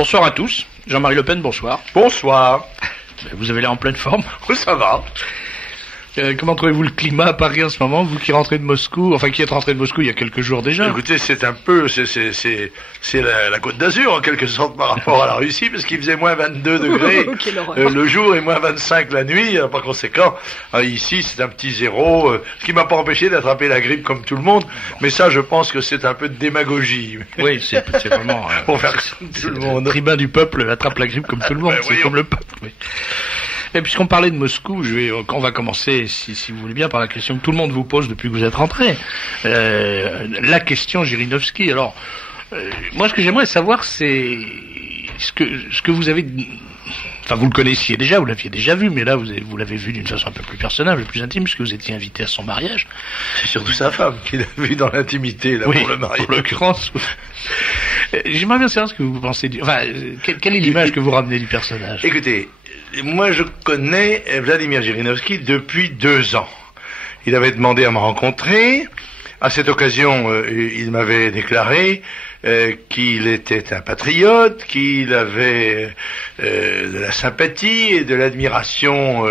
Bonsoir à tous. Jean-Marie Le Pen, bonsoir. Bonsoir. Vous avez l'air en pleine forme. Oui, ça va. Comment trouvez-vous le climat à Paris en ce moment, vous qui rentrez de Moscou, enfin qui êtes rentré de Moscou il y a quelques jours déjà? Écoutez, c'est un peu, c'est la Côte d'Azur en quelque sorte par rapport à la Russie, parce qu'il faisait moins 22 degrés le jour et moins 25 la nuit. Par conséquent, ici c'est un petit zéro, ce qui m'a pas empêché d'attraper la grippe comme tout le monde. Mais ça, je pense que c'est un peu de démagogie. Oui, c'est vraiment pour faire comme tout le monde. Le tribun du peuple attrape la grippe comme tout le monde, c'est comme le peuple. Oui. Et puisqu'on parlait de Moscou, on va commencer, si vous voulez bien, par la question que tout le monde vous pose depuis que vous êtes rentré. La question Jirinovski. Alors, moi, ce que j'aimerais savoir, c'est ce que vous avez... Enfin, vous le connaissiez déjà, vous l'aviez déjà vu, mais là, vous l'avez vu d'une façon un peu plus personnelle, plus intime, puisque vous étiez invité à son mariage. C'est surtout sa femme qui l'a vu dans l'intimité, là, pour le mariage. En l'occurrence. J'aimerais bien savoir ce que vous pensez enfin, quelle est l'image que vous ramenez du personnage? Écoutez, moi, je connais Vladimir Jirinovski depuis 2 ans. Il avait demandé à me rencontrer. À cette occasion, il m'avait déclaré qu'il était un patriote, qu'il avait de la sympathie et de l'admiration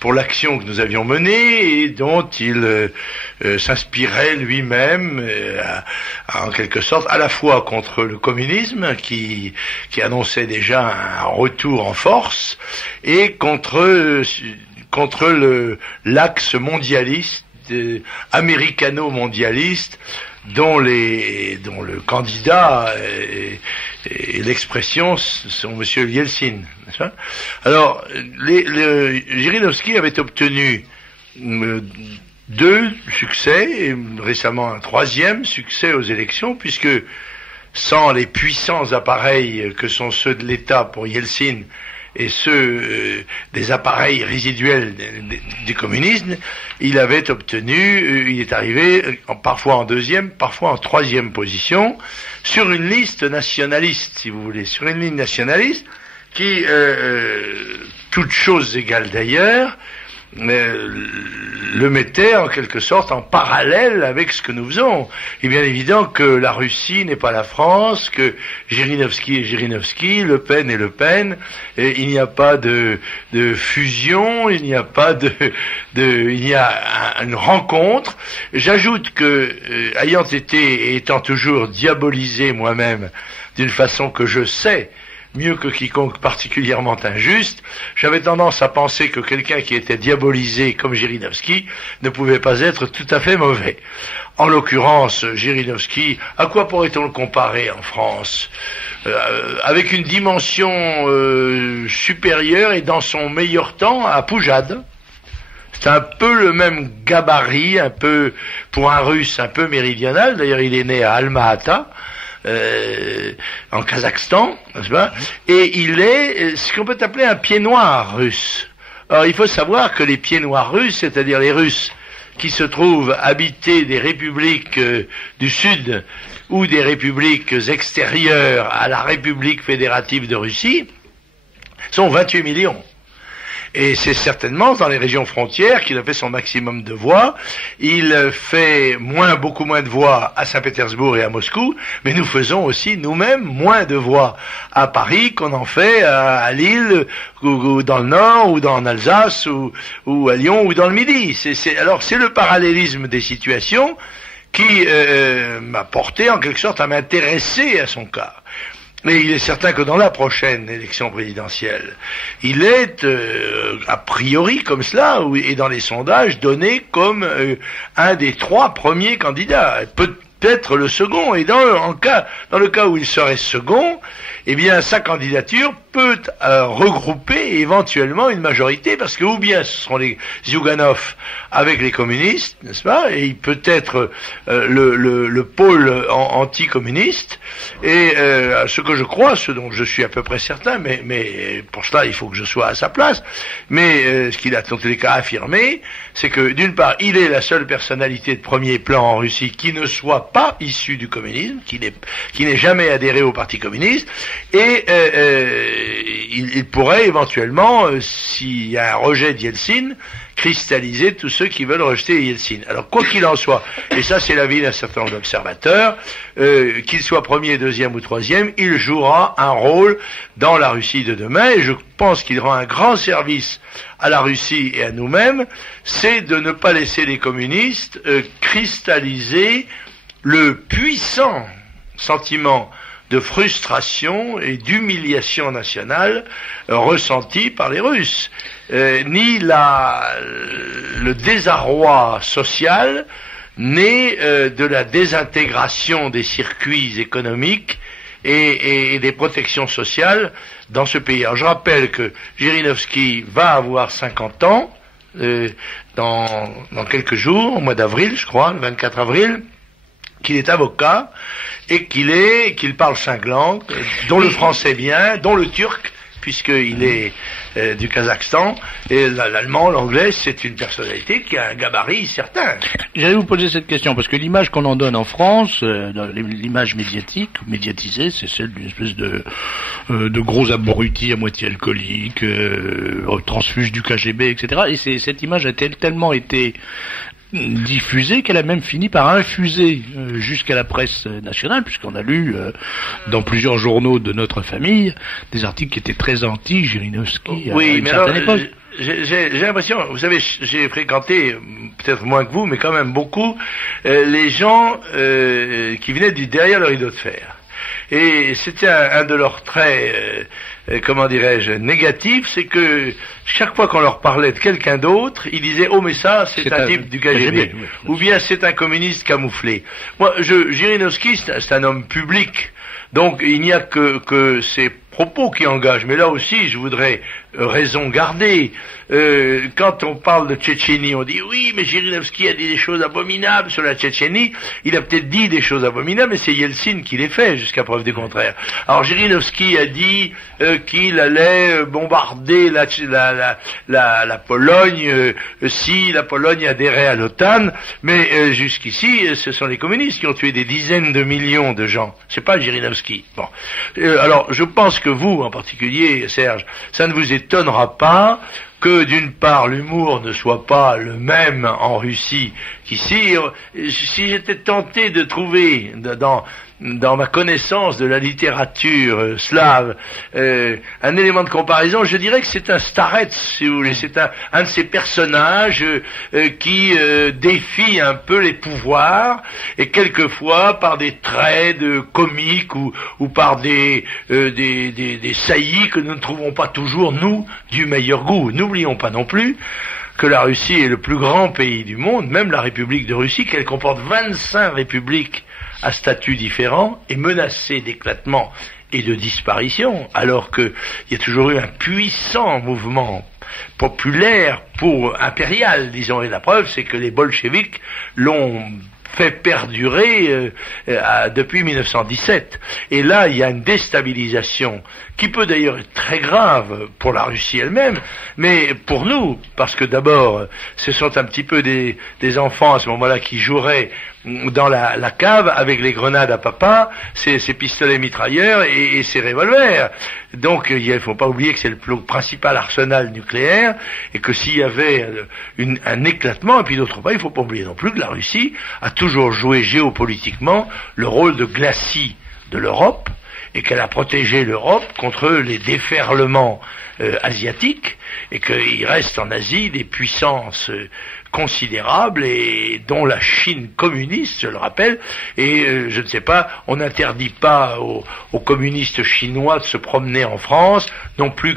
pour l'action que nous avions menée et dont il s'inspirait lui-même, en quelque sorte, à la fois contre le communisme qui annonçait déjà un retour en force et contre l'axe mondialiste, américano-mondialiste, dont le candidat et l'expression sont Monsieur Yeltsin. Alors, Jirinovski avait obtenu 2 succès, et récemment un 3e succès aux élections, puisque sans les puissants appareils que sont ceux de l'État pour Yeltsin et ceux des appareils résiduels du communisme, il avait obtenu, il est arrivé parfois en 2e, parfois en 3e position, sur une liste nationaliste, si vous voulez, sur une ligne nationaliste qui, toutes choses égales d'ailleurs, le mettait en quelque sorte en parallèle avec ce que nous faisons. Il est bien évident que la Russie n'est pas la France, que Jirinovski est Jirinovski, Le Pen est Le Pen, et il n'y a pas de fusion, il n'y a pas il y a une rencontre. J'ajoute que, étant toujours diabolisé moi-même d'une façon que je sais mieux que quiconque particulièrement injuste, j'avais tendance à penser que quelqu'un qui était diabolisé comme Jirinovski ne pouvait pas être tout à fait mauvais. En l'occurrence, Jirinovski, à quoi pourrait-on le comparer en France? Avec une dimension supérieure et dans son meilleur temps à Poujade. C'est un peu le même gabarit, un peu, pour un Russe, un peu méridional. D'ailleurs, il est né à Alma-Ata, en Kazakhstan, n'est-ce pas? Et il est ce qu'on peut appeler un pied noir russe. Alors il faut savoir que les pieds noirs russes, c'est-à-dire les Russes qui se trouvent habités des républiques du Sud ou des républiques extérieures à la République fédérative de Russie, sont 28 millions. Et c'est certainement dans les régions frontières qu'il a fait son maximum de voix. Il fait beaucoup moins de voix à Saint-Pétersbourg et à Moscou, mais nous faisons aussi nous-mêmes moins de voix à Paris qu'on en fait à Lille, ou dans le Nord, ou dans l'Alsace, ou à Lyon, ou dans le Midi. Alors c'est le parallélisme des situations qui m'a porté en quelque sorte à m'intéresser à son cas. Mais il est certain que dans la prochaine élection présidentielle, il est, a priori comme cela, et dans les sondages, donné comme un des 3 premiers candidats, peut-être le second, et dans le cas où il serait second, eh bien sa candidature peut regrouper éventuellement une majorité, parce que ou bien ce seront les Zyuganov avec les communistes, n'est-ce pas, et il peut être le pôle anticommuniste, et ce que je crois, ce dont je suis à peu près certain, mais pour cela il faut que je sois à sa place, mais ce qu'il a dans tous les cas affirmé, c'est que d'une part il est la seule personnalité de premier plan en Russie qui ne soit pas issue du communisme, qui n'ait jamais adhéré au parti communiste, Et il pourrait éventuellement, s'il y a un rejet d'Yeltsin, cristalliser tous ceux qui veulent rejeter Yeltsin. Alors quoi qu'il en soit, et ça c'est l'avis d'un certain nombre d'observateurs, qu'il soit premier, deuxième ou troisième, il jouera un rôle dans la Russie de demain, et je pense qu'il rend un grand service à la Russie et à nous-mêmes, c'est de ne pas laisser les communistes cristalliser le puissant sentiment de frustration et d'humiliation nationale ressenti par les Russes, ni le désarroi social né de la désintégration des circuits économiques et des protections sociales dans ce pays. Alors je rappelle que Zhirinovsky va avoir 50 ans dans quelques jours, au mois d'avril je crois, le 24 avril, qu'il est avocat et qu'il parle 5 langues, dont le français bien, dont le turc, puisqu'il est du Kazakhstan, et l'allemand, l'anglais, c'est une personnalité qui a un gabarit certain. J'allais vous poser cette question, parce que l'image qu'on en donne en France, l'image médiatique, médiatisée, c'est celle d'une espèce de gros abrutis à moitié alcooliques, transfuges du KGB, etc. Et cette image a tellement été diffusée qu'elle a même fini par infuser jusqu'à la presse nationale, puisqu'on a lu dans plusieurs journaux de notre famille des articles qui étaient très anti-Zhirinovsky à une certaine époque. J'ai l'impression, vous savez, j'ai fréquenté, peut-être moins que vous, mais quand même beaucoup, les gens qui venaient derrière le rideau de fer. Et c'était un de leurs traits, comment dirais-je, négatifs, c'est que chaque fois qu'on leur parlait de quelqu'un d'autre, ils disaient « Oh, mais ça, c'est un type du KGB. » Ou bien « C'est un communiste camouflé. » Moi, Zhirinovsky, c'est un homme public. Donc, il n'y a que ses propos qui engagent. Mais là aussi, je voudrais raison garder. Quand on parle de Tchétchénie, on dit oui, mais Zhirinovsky a dit des choses abominables sur la Tchétchénie. Il a peut-être dit des choses abominables, mais c'est Yeltsin qui les fait, jusqu'à preuve du contraire. Alors Zhirinovsky a dit qu'il allait bombarder la Pologne si la Pologne adhérait à l'OTAN, mais jusqu'ici, ce sont les communistes qui ont tué des dizaines de millions de gens. C'est pas Zhirinovsky. Bon. Alors, je pense que vous, en particulier, Serge, ça ne vous étonnera pas que d'une part l'humour ne soit pas le même en Russie qu'ici. Si j'étais tenté de trouver dans ma connaissance de la littérature slave un élément de comparaison, je dirais que c'est un starets, si vous voulez, c'est un de ces personnages qui défie un peu les pouvoirs, et quelquefois par des traits de comiques ou par des saillies que nous ne trouvons pas toujours, nous, du meilleur goût. N'oublions pas non plus que la Russie est le plus grand pays du monde, même la République de Russie, qu'elle comporte 25 républiques à statut différent, est menacée d'éclatement et de disparition, alors qu'il y a toujours eu un puissant mouvement populaire impérial, disons, et la preuve c'est que les bolcheviks l'ont fait perdurer depuis 1917. Et là, il y a une déstabilisation qui peut d'ailleurs être très grave pour la Russie elle-même, mais pour nous, parce que d'abord, ce sont un petit peu des enfants à ce moment-là qui joueraient dans la cave avec les grenades à papa, ces pistolets mitrailleurs et ces revolvers. Donc il ne faut pas oublier que c'est le principal arsenal nucléaire, et que s'il y avait un éclatement, et puis d'autre part, il ne faut pas oublier non plus que la Russie a toujours joué géopolitiquement le rôle de glacis de l'Europe, et qu'elle a protégé l'Europe contre les déferlements asiatiques, et qu'il reste en Asie des puissances considérables, et dont la Chine communiste, je le rappelle, et je ne sais pas, on n'interdit pas aux communistes chinois de se promener en France, non plus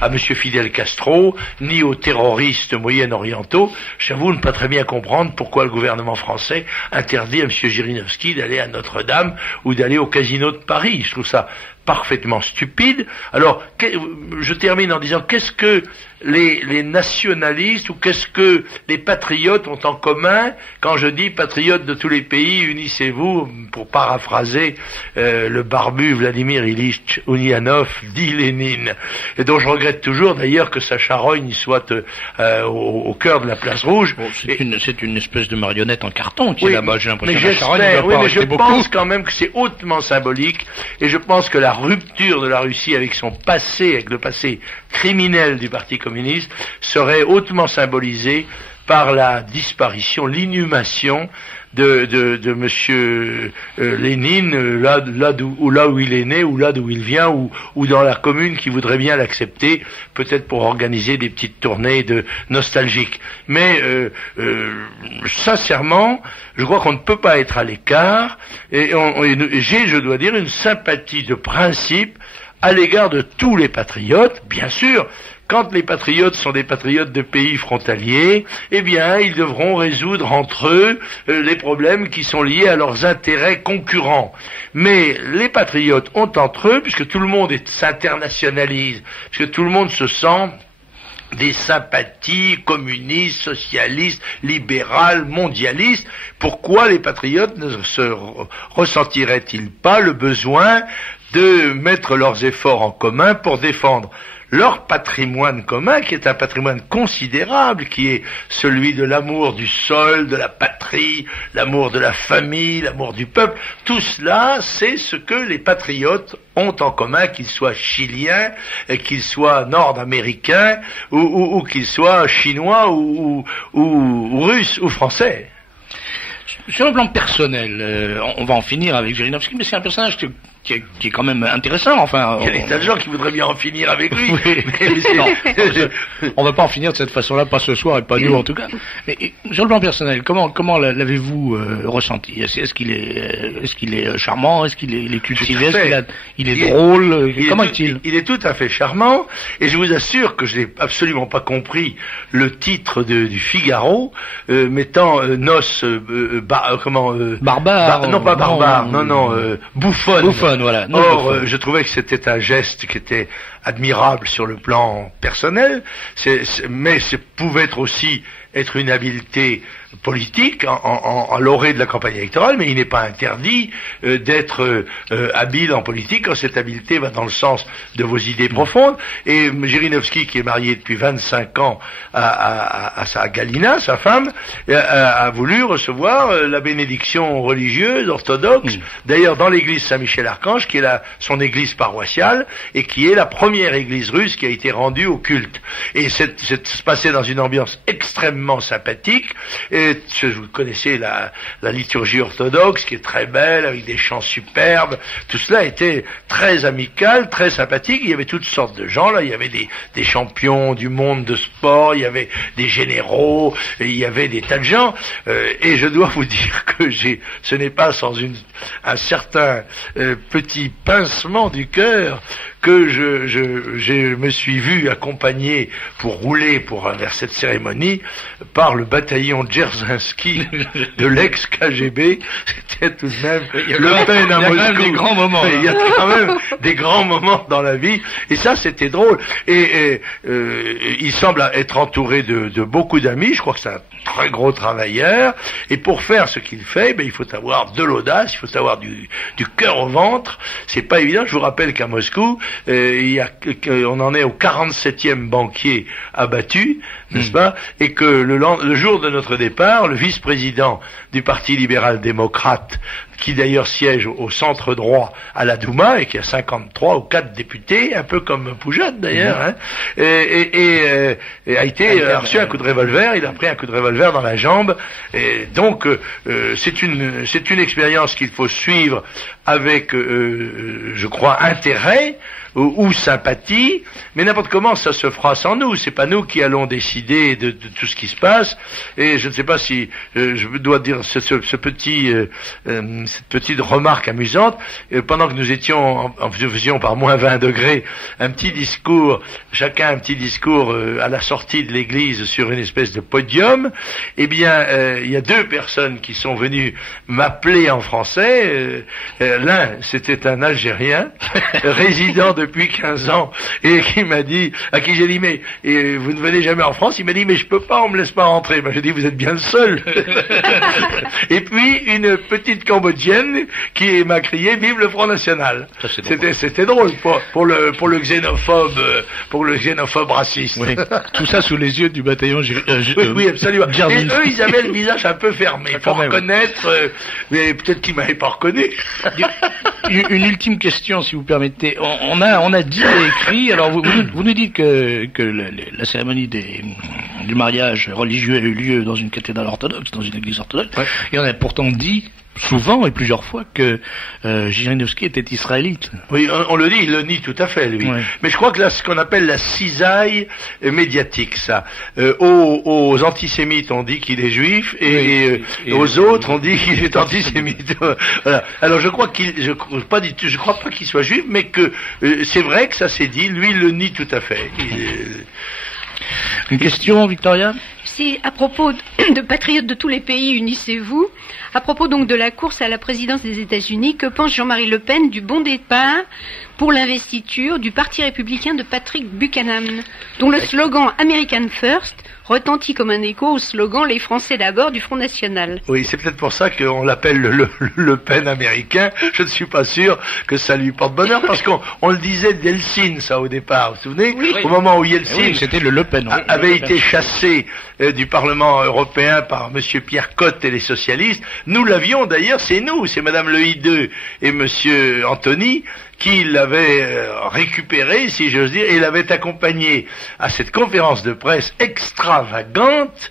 à M. Fidel Castro, ni aux terroristes moyen-orientaux. J'avoue ne pas très bien comprendre pourquoi le gouvernement français interdit à M. Zhirinovsky d'aller à Notre-Dame ou d'aller au casino de Paris. Je trouve ça parfaitement stupide. Alors, je termine en disant, qu'est-ce que les nationalistes ou qu'est-ce que les patriotes ont en commun? Quand je dis patriotes de tous les pays, unissez-vous, pour paraphraser le barbu Vladimir Ilyich Ulyanov, dit Lénine, et dont je regrette toujours d'ailleurs que sa charogne soit au cœur de la place rouge. Bon, c'est une espèce de marionnette en carton qui est là-bas, j'ai l'impression que la charogne ne va pas mais je beaucoup. pense quand même que c'est hautement symbolique, et je pense que la rupture de la Russie avec son passé, avec le passé criminel du Parti communiste, serait hautement symbolisée par la disparition, l'inhumation de monsieur Lénine, là où il est né, ou là d'où il vient, ou dans la commune qui voudrait bien l'accepter, peut-être pour organiser des petites tournées de nostalgiques. Mais sincèrement, je crois qu'on ne peut pas être à l'écart, et j'ai, je dois dire, une sympathie de principe à l'égard de tous les patriotes, bien sûr. Quand les patriotes sont des patriotes de pays frontaliers, eh bien, ils devront résoudre entre eux les problèmes qui sont liés à leurs intérêts concurrents. Mais les patriotes ont entre eux, puisque tout le monde s'internationalise, puisque tout le monde se sent des sympathies communistes, socialistes, libérales, mondialistes, pourquoi les patriotes ne se ressentiraient-ils pas le besoin de mettre leurs efforts en commun pour défendre leur patrimoine commun, qui est un patrimoine considérable, qui est celui de l'amour du sol, de la patrie, l'amour de la famille, l'amour du peuple. Tout cela, c'est ce que les patriotes ont en commun, qu'ils soient chiliens, qu'ils soient nord-américains, ou qu'ils soient chinois, ou russes, ou français. Sur le plan personnel, on va en finir avec Jirinovski, mais c'est un personnage qui est quand même intéressant, enfin. Il y a des tas de gens qui voudraient bien en finir avec lui. Oui. Non, on va pas en finir de cette façon-là, pas ce soir et pas nous en tout cas. Mais sur le plan personnel, comment l'avez-vous ressenti? Est-ce qu'il est charmant? Est-ce qu'il est cultivé? Est-ce qu'il est drôle? Comment est-il? Il est tout à fait charmant, et je vous assure que je n'ai absolument pas compris le titre du Figaro mettant noces barbare. Non, pas barbare. Non, bouffonne. Voilà. Or, je trouvais que c'était un geste qui était admirable sur le plan personnel, mais ça pouvait aussi être une habileté politique à l'orée de la campagne électorale, mais il n'est pas interdit d'être habile en politique quand cette habileté va dans le sens de vos idées profondes. Et Jirinovski, qui est marié depuis 25 ans à sa Galina, sa femme, a voulu recevoir la bénédiction religieuse orthodoxe, d'ailleurs dans l'église Saint-Michel-Archange, qui est son église paroissiale, et qui est la première église russe qui a été rendue au culte. Et c'est se passé dans une ambiance extrêmement sympathique. Et vous connaissez la liturgie orthodoxe qui est très belle, avec des chants superbes. Tout cela était très amical, très sympathique. Il y avait toutes sortes de gens là. Il y avait des champions du monde de sport, il y avait des généraux, et il y avait des tas de gens. Et je dois vous dire que ce n'est pas sans un certain petit pincement du cœur que je me suis vu accompagné pour rouler vers cette cérémonie par le bataillon Dzerzhinsky de l'ex-KGB. C'était tout de même Le Pen à Moscou. Il y a quand même des grands moments. Il y a quand même des grands moments dans la vie, et ça c'était drôle. Et il semble être entouré de beaucoup d'amis. Je crois que c'est un très gros travailleur, et pour faire ce qu'il fait, il faut avoir de l'audace, il faut avoir du cœur au ventre. C'est pas évident. Je vous rappelle qu'à Moscou, on en est au 47e banquier abattu, n'est-ce pas, et que le jour de notre départ, le vice-président du Parti libéral-démocrate, qui d'ailleurs siège au centre droit à la Douma, et qui a 53 ou 4 députés, un peu comme Poujade d'ailleurs, et a reçu un coup de revolver. Il a pris un coup de revolver dans la jambe, et donc c'est une expérience qu'il faut suivre avec, je crois, intérêt ou sympathie, mais n'importe comment ça se fera sans nous. C'est pas nous qui allons décider de tout ce qui se passe. Et je ne sais pas si je dois dire cette petite remarque amusante. Pendant que nous faisions par moins 20 degrés un petit discours, chacun un petit discours à la sortie de l'église sur une espèce de podium, eh bien il y a 2 personnes qui sont venues m'appeler en français. L'un, c'était un Algérien résident depuis 15 ans et qui m'a dit, à qui j'ai dit, mais vous ne venez jamais en France? Il m'a dit, mais je peux pas, on me laisse pas rentrer. Ben, j'ai dit, vous êtes bien le seul. Et puis une petite Cambodgienne qui m'a crié, vive le Front National. C'était drôle pour le xénophobe raciste. Oui. Tout ça sous les yeux du bataillon. Oui, absolument. Et eux, ils avaient le visage un peu fermé. Pour reconnaître, mais peut-être qu'ils m'avaient pas reconnu. Une ultime question, si vous permettez. On a dit et écrit. Alors vous nous dites que la cérémonie du mariage religieux a eu lieu dans une cathédrale orthodoxe, dans une église orthodoxe. Ouais. Et on a pourtant dit souvent et plusieurs fois que Jirinovski était israélite. Oui, on le dit, il le nie tout à fait, lui. Oui. Mais je crois que là, ce qu'on appelle la cisaille médiatique, ça. Aux antisémites, on dit qu'il est juif, et aux autres, on dit qu'il est antisémite. Voilà. Alors je crois pas qu'il soit juif, mais que c'est vrai que ça s'est dit. Lui, il le nie tout à fait. Une question, Victoria? C'est à propos de patriotes de tous les pays, unissez-vous. À propos donc de la course à la présidence des États-Unis, que pense Jean-Marie Le Pen du bon départ pour l'investiture du Parti républicain de Patrick Buchanan, dont le slogan American First retentit comme un écho au slogan Les Français d'abord du Front National. Oui, c'est peut-être pour ça qu'on l'appelle le Pen américain. Je ne suis pas sûr que ça lui porte bonheur, parce qu'on le disait d'Helsinki, ça, au départ. Vous vous souvenez? Oui. Au moment où Helsinki c'était le Pen, avait été chassé du Parlement européen par Monsieur Pierre Cotte et les socialistes. Nous l'avions d'ailleurs, c'est Madame Le Hideux et Monsieur Anthony qui l'avait récupéré, si j'ose dire, et l'avait accompagné à cette conférence de presse extravagante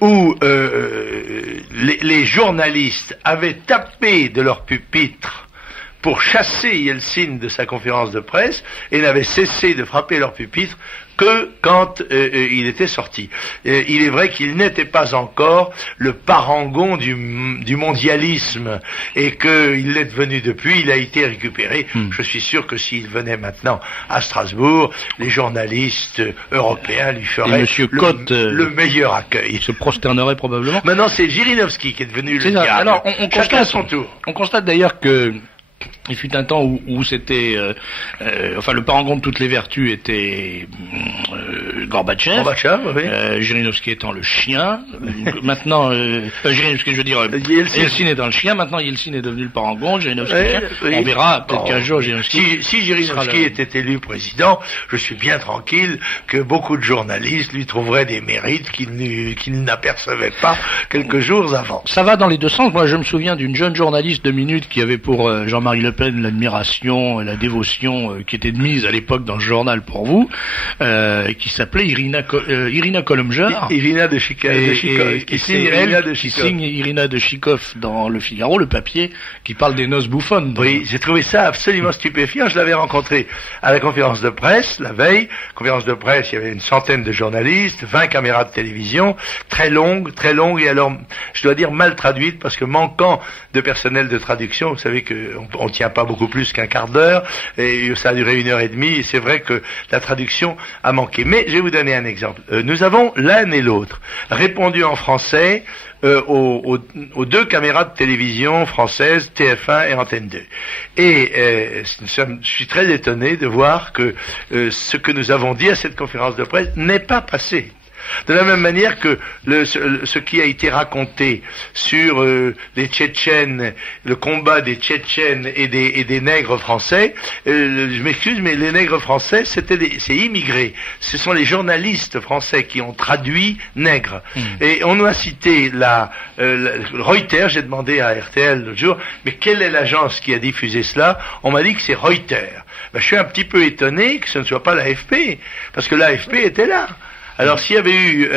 où les journalistes avaient tapé de leur pupitre pour chasser Yeltsin de sa conférence de presse et n'avaient cessé de frapper leur pupitre que quand il était sorti. Il est vrai qu'il n'était pas encore le parangon du mondialisme et qu'il l'est devenu depuis, il a été récupéré. Je suis sûr que s'il venait maintenant à Strasbourg, les journalistes européens lui feraient le meilleur accueil. Il se prosternerait probablement. Maintenant, c'est Jirinovski qui est devenu le diable. Alors, on constate à son tour. On constate d'ailleurs que il fut un temps où c'était, le parangon de toutes les vertus était Gorbatchev. Oui. Jirinovski étant le chien. Maintenant, Jirinovski, je veux dire, Yeltsin étant le chien. Maintenant, Yeltsin est devenu le parangon. Jirinovski. On verra peut-être qu'un jour Jirinovski. Si Jirinovski était élu président, je suis bien tranquille que beaucoup de journalistes lui trouveraient des mérites qu'ils n'apercevaient pas quelques jours avant. Ça va dans les deux sens. Moi, je me souviens d'une jeune journaliste de Minutes qui avait pour Jean-Marie Le Pen l'admiration et la dévotion qui était de mise à l'époque dans ce journal pour vous, qui s'appelait Irina Kolomjar. Irina de Chikov. Qui signe Irina de Chikov dans Le Figaro, le papier qui parle des noces bouffonnes. Oui, j'ai trouvé ça absolument stupéfiant. Je l'avais rencontré à la conférence de presse, la veille. Conférence de presse, il y avait une centaine de journalistes, 20 caméras de télévision, très longue, et alors, je dois dire mal traduite, parce que manquant de personnel de traduction, vous savez qu'on tient pas beaucoup plus qu'un quart d'heure, et ça a duré 1h30, et c'est vrai que la traduction a manqué. Mais je vais vous donner un exemple. Nous avons l'un et l'autre répondu en français aux deux caméras de télévision françaises, TF1 et Antenne 2. Et je suis très étonné de voir que ce que nous avons dit à cette conférence de presse n'est pas passé. De la même manière que ce qui a été raconté sur les Tchétchènes, le combat des Tchétchènes et des nègres français, je m'excuse, mais les nègres français, c'est immigré. Ce sont les journalistes français qui ont traduit nègres. Et on a cité Reuters. J'ai demandé à RTL l'autre jour, mais quelle est l'agence qui a diffusé cela? On m'a dit que c'est Reuters. Je suis un petit peu étonné que ce ne soit pas l'AFP, parce que l'AFP était là. Alors s'il y avait eu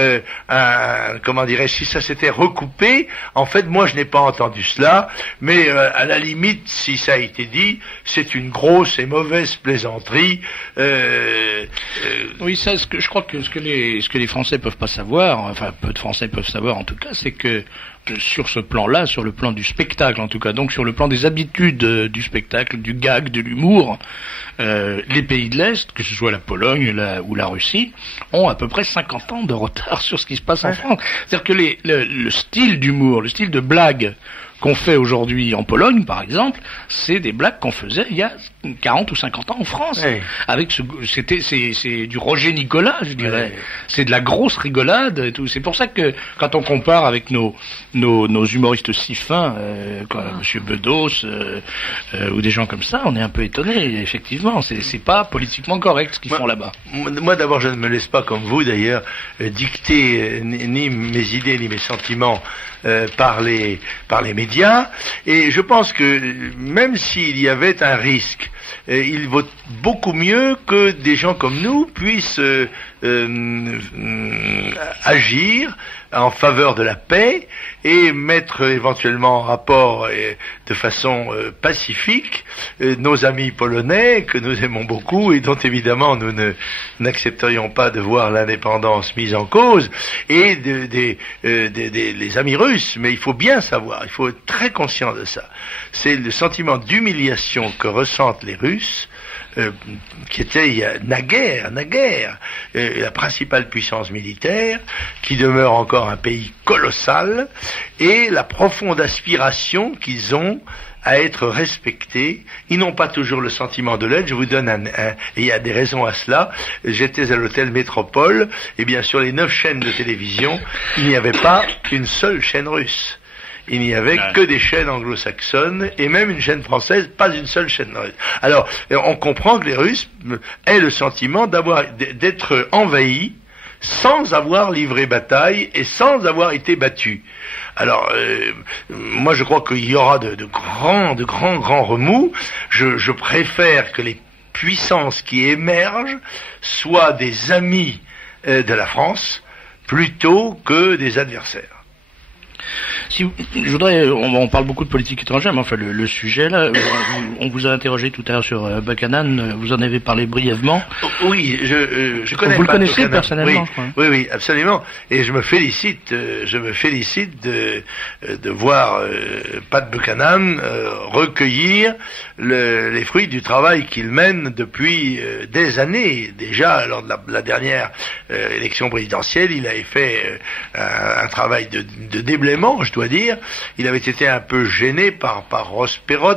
si ça s'était recoupé, en fait moi je n'ai pas entendu cela, mais à la limite si ça a été dit, c'est une grosse et mauvaise plaisanterie. Oui, ça, je crois que ce que les Français peuvent pas savoir, enfin peu de Français peuvent savoir en tout cas, c'est que sur ce plan-là, sur le plan du spectacle en tout cas, donc sur le plan des habitudes du spectacle, du gag, de l'humour, les pays de l'Est, que ce soit la Pologne ou la Russie, ont à peu près 50 ans de retard sur ce qui se passe en France. C'est-à-dire que le style d'humour, le style de blague qu'on fait aujourd'hui en Pologne, par exemple, c'est des blagues qu'on faisait il y a 40 ou 50 ans en France. Oui. Avec c'est du Roger Nicolas, je dirais. Oui. C'est de la grosse rigolade et tout. C'est pour ça que quand on compare avec nos humoristes si fins, comme Monsieur Bedos ou des gens comme ça, on est un peu étonné. Effectivement, c'est pas politiquement correct ce qu'ils font là-bas. Moi, d'abord, je ne me laisse pas, comme vous d'ailleurs, dicter ni mes idées ni mes sentiments par les médias, et je pense que même s'il y avait un risque, il vaut beaucoup mieux que des gens comme nous puissent agir en faveur de la paix et mettre éventuellement en rapport de façon pacifique nos amis polonais que nous aimons beaucoup et dont évidemment nous n'accepterions pas de voir l'indépendance mise en cause, et les amis russes. Mais il faut bien savoir, il faut être très conscient de ça, c'est le sentiment d'humiliation que ressentent les Russes, qui était naguère la principale puissance militaire, qui demeure encore un pays colossal, et la profonde aspiration qu'ils ont à être respectés. Ils n'ont pas toujours le sentiment de l'aide. Je vous donne et il y a des raisons à cela. J'étais à l'hôtel Métropole, et bien sur les 9 chaînes de télévision, il n'y avait pas une seule chaîne russe. Il n'y avait que des chaînes anglo-saxonnes, et même une chaîne française, pas une seule chaîne russe. Alors, on comprend que les Russes aient le sentiment d'être envahis sans avoir livré bataille et sans avoir été battus. Alors, moi je crois qu'il y aura de grands remous. Je préfère que les puissances qui émergent soient des amis de la France plutôt que des adversaires. Je voudrais, on parle beaucoup de politique étrangère, mais enfin le sujet là, on vous a interrogé tout à l'heure sur Buchanan, vous en avez parlé brièvement. Oui, je connais. Vous le connaissez Buchanan personnellement, je crois. Oui, absolument. Et je me félicite de voir Pat Buchanan recueillir les fruits du travail qu'il mène depuis des années. Déjà, lors de la dernière élection présidentielle, il avait fait un travail de déblaiement, je dois dire. Il avait été un peu gêné par Ross Perot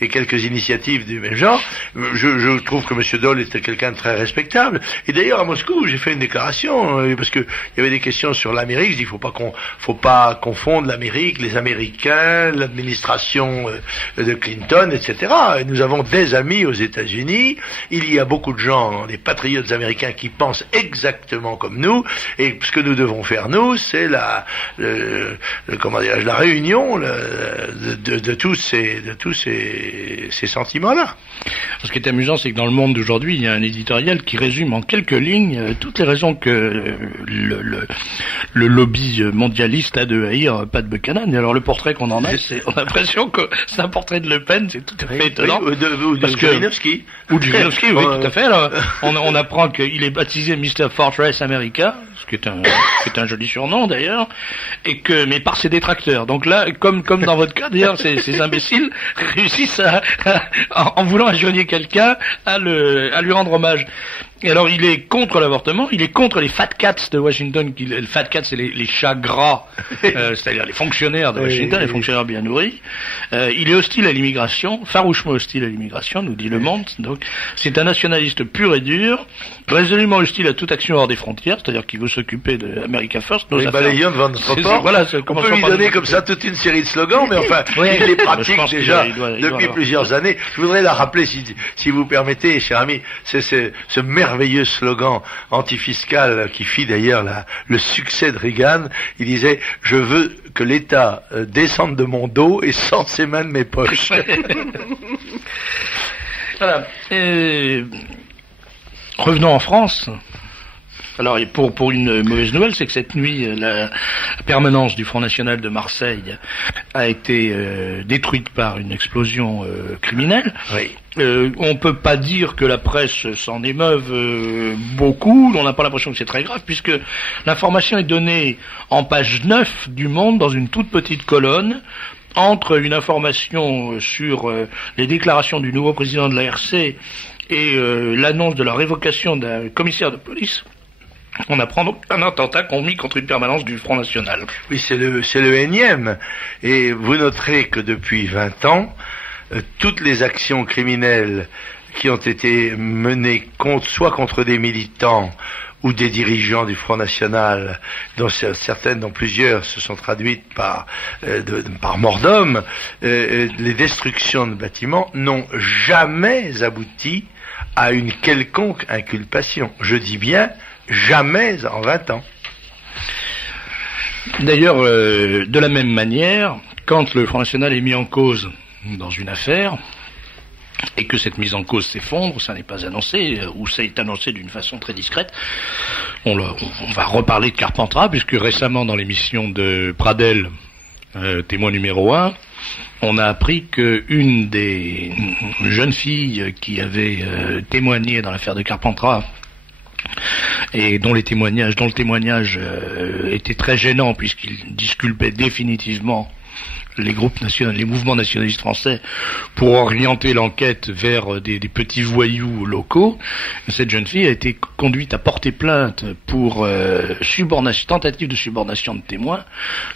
et quelques initiatives du même genre. Je trouve que M. Daul était quelqu'un de très respectable. Et d'ailleurs, à Moscou, j'ai fait une déclaration, parce que il y avait des questions sur l'Amérique. Je dis, faut pas confondre l'Amérique, les Américains, l'administration de Clinton, etc. Et nous avons des amis aux États-Unis. Il y a beaucoup de gens, des patriotes américains, qui pensent exactement comme nous. Et ce que nous devons faire, nous, c'est la réunion de tous ces sentiments-là. Ce qui est amusant, c'est que dans le Monde d'aujourd'hui, il y a un éditorial qui résume en quelques lignes toutes les raisons que le lobby mondialiste a de haïr Pat Buchanan. Et alors le portrait qu'on en a, on a l'impression que c'est un portrait de Le Pen, c'est tout à fait étonnant. Ou de Jirinovski. Ou de Jirinovski, oui, tout à fait. Alors, on apprend qu'il est baptisé Mr. Fortress America, ce qui est un joli surnom d'ailleurs, mais par ses détracteurs. Donc là, comme dans votre cas, d'ailleurs, ces imbéciles réussissent en voulant injurier quelqu'un à lui rendre hommage. Et alors, il est contre l'avortement, il est contre les fat cats de Washington. Les fat cats, c'est les chats gras, c'est-à-dire les fonctionnaires de Washington, les fonctionnaires bien nourris. Il est hostile à l'immigration, farouchement hostile à l'immigration, nous dit Le Monde. Donc, c'est un nationaliste pur et dur, résolument hostile à toute action hors des frontières, c'est-à-dire qu'il veut s'occuper de America First. Balayons devant notre porte. Voilà, on peut lui donner comme ça toute une série de slogans, mais enfin, il les pratique déjà depuis plusieurs années. Je voudrais la rappeler, si vous permettez, cher ami, c'est ce merveilleux slogan antifiscal qui fit d'ailleurs le succès de Reagan. Il disait: je veux que l'État descende de mon dos et sorte ses mains de mes poches. Voilà. Revenons en France. Alors, pour une mauvaise nouvelle, c'est que cette nuit, la permanence du Front National de Marseille a été détruite par une explosion criminelle. Oui. On peut pas dire que la presse s'en émeuve beaucoup, on n'a pas l'impression que c'est très grave, puisque l'information est donnée en page 9 du Monde, dans une toute petite colonne, entre une information sur les déclarations du nouveau président de la RC et l'annonce de la révocation d'un commissaire de police. on apprend donc un attentat commis contre une permanence du Front National. Oui, c'est le énième. Et vous noterez que depuis 20 ans, toutes les actions criminelles qui ont été menées soit contre des militants ou des dirigeants du Front National, dont certaines, dont plusieurs, se sont traduites par mort d'homme, les destructions de bâtiments n'ont jamais abouti à une quelconque inculpation. Je dis bien jamais en 20 ans. D'ailleurs, de la même manière, quand le Front National est mis en cause dans une affaire, et que cette mise en cause s'effondre, ça n'est pas annoncé, ou ça est annoncé d'une façon très discrète. On va reparler de Carpentras, puisque récemment dans l'émission de Pradel, témoin numéro 1, on a appris qu'une des jeunes filles qui avait témoigné dans l'affaire de Carpentras, et dont le témoignage était très gênant, puisqu'il disculpait définitivement les mouvements nationalistes français pour orienter l'enquête vers des petits voyous locaux. Cette jeune fille a été conduite à porter plainte pour tentative de subornation de témoin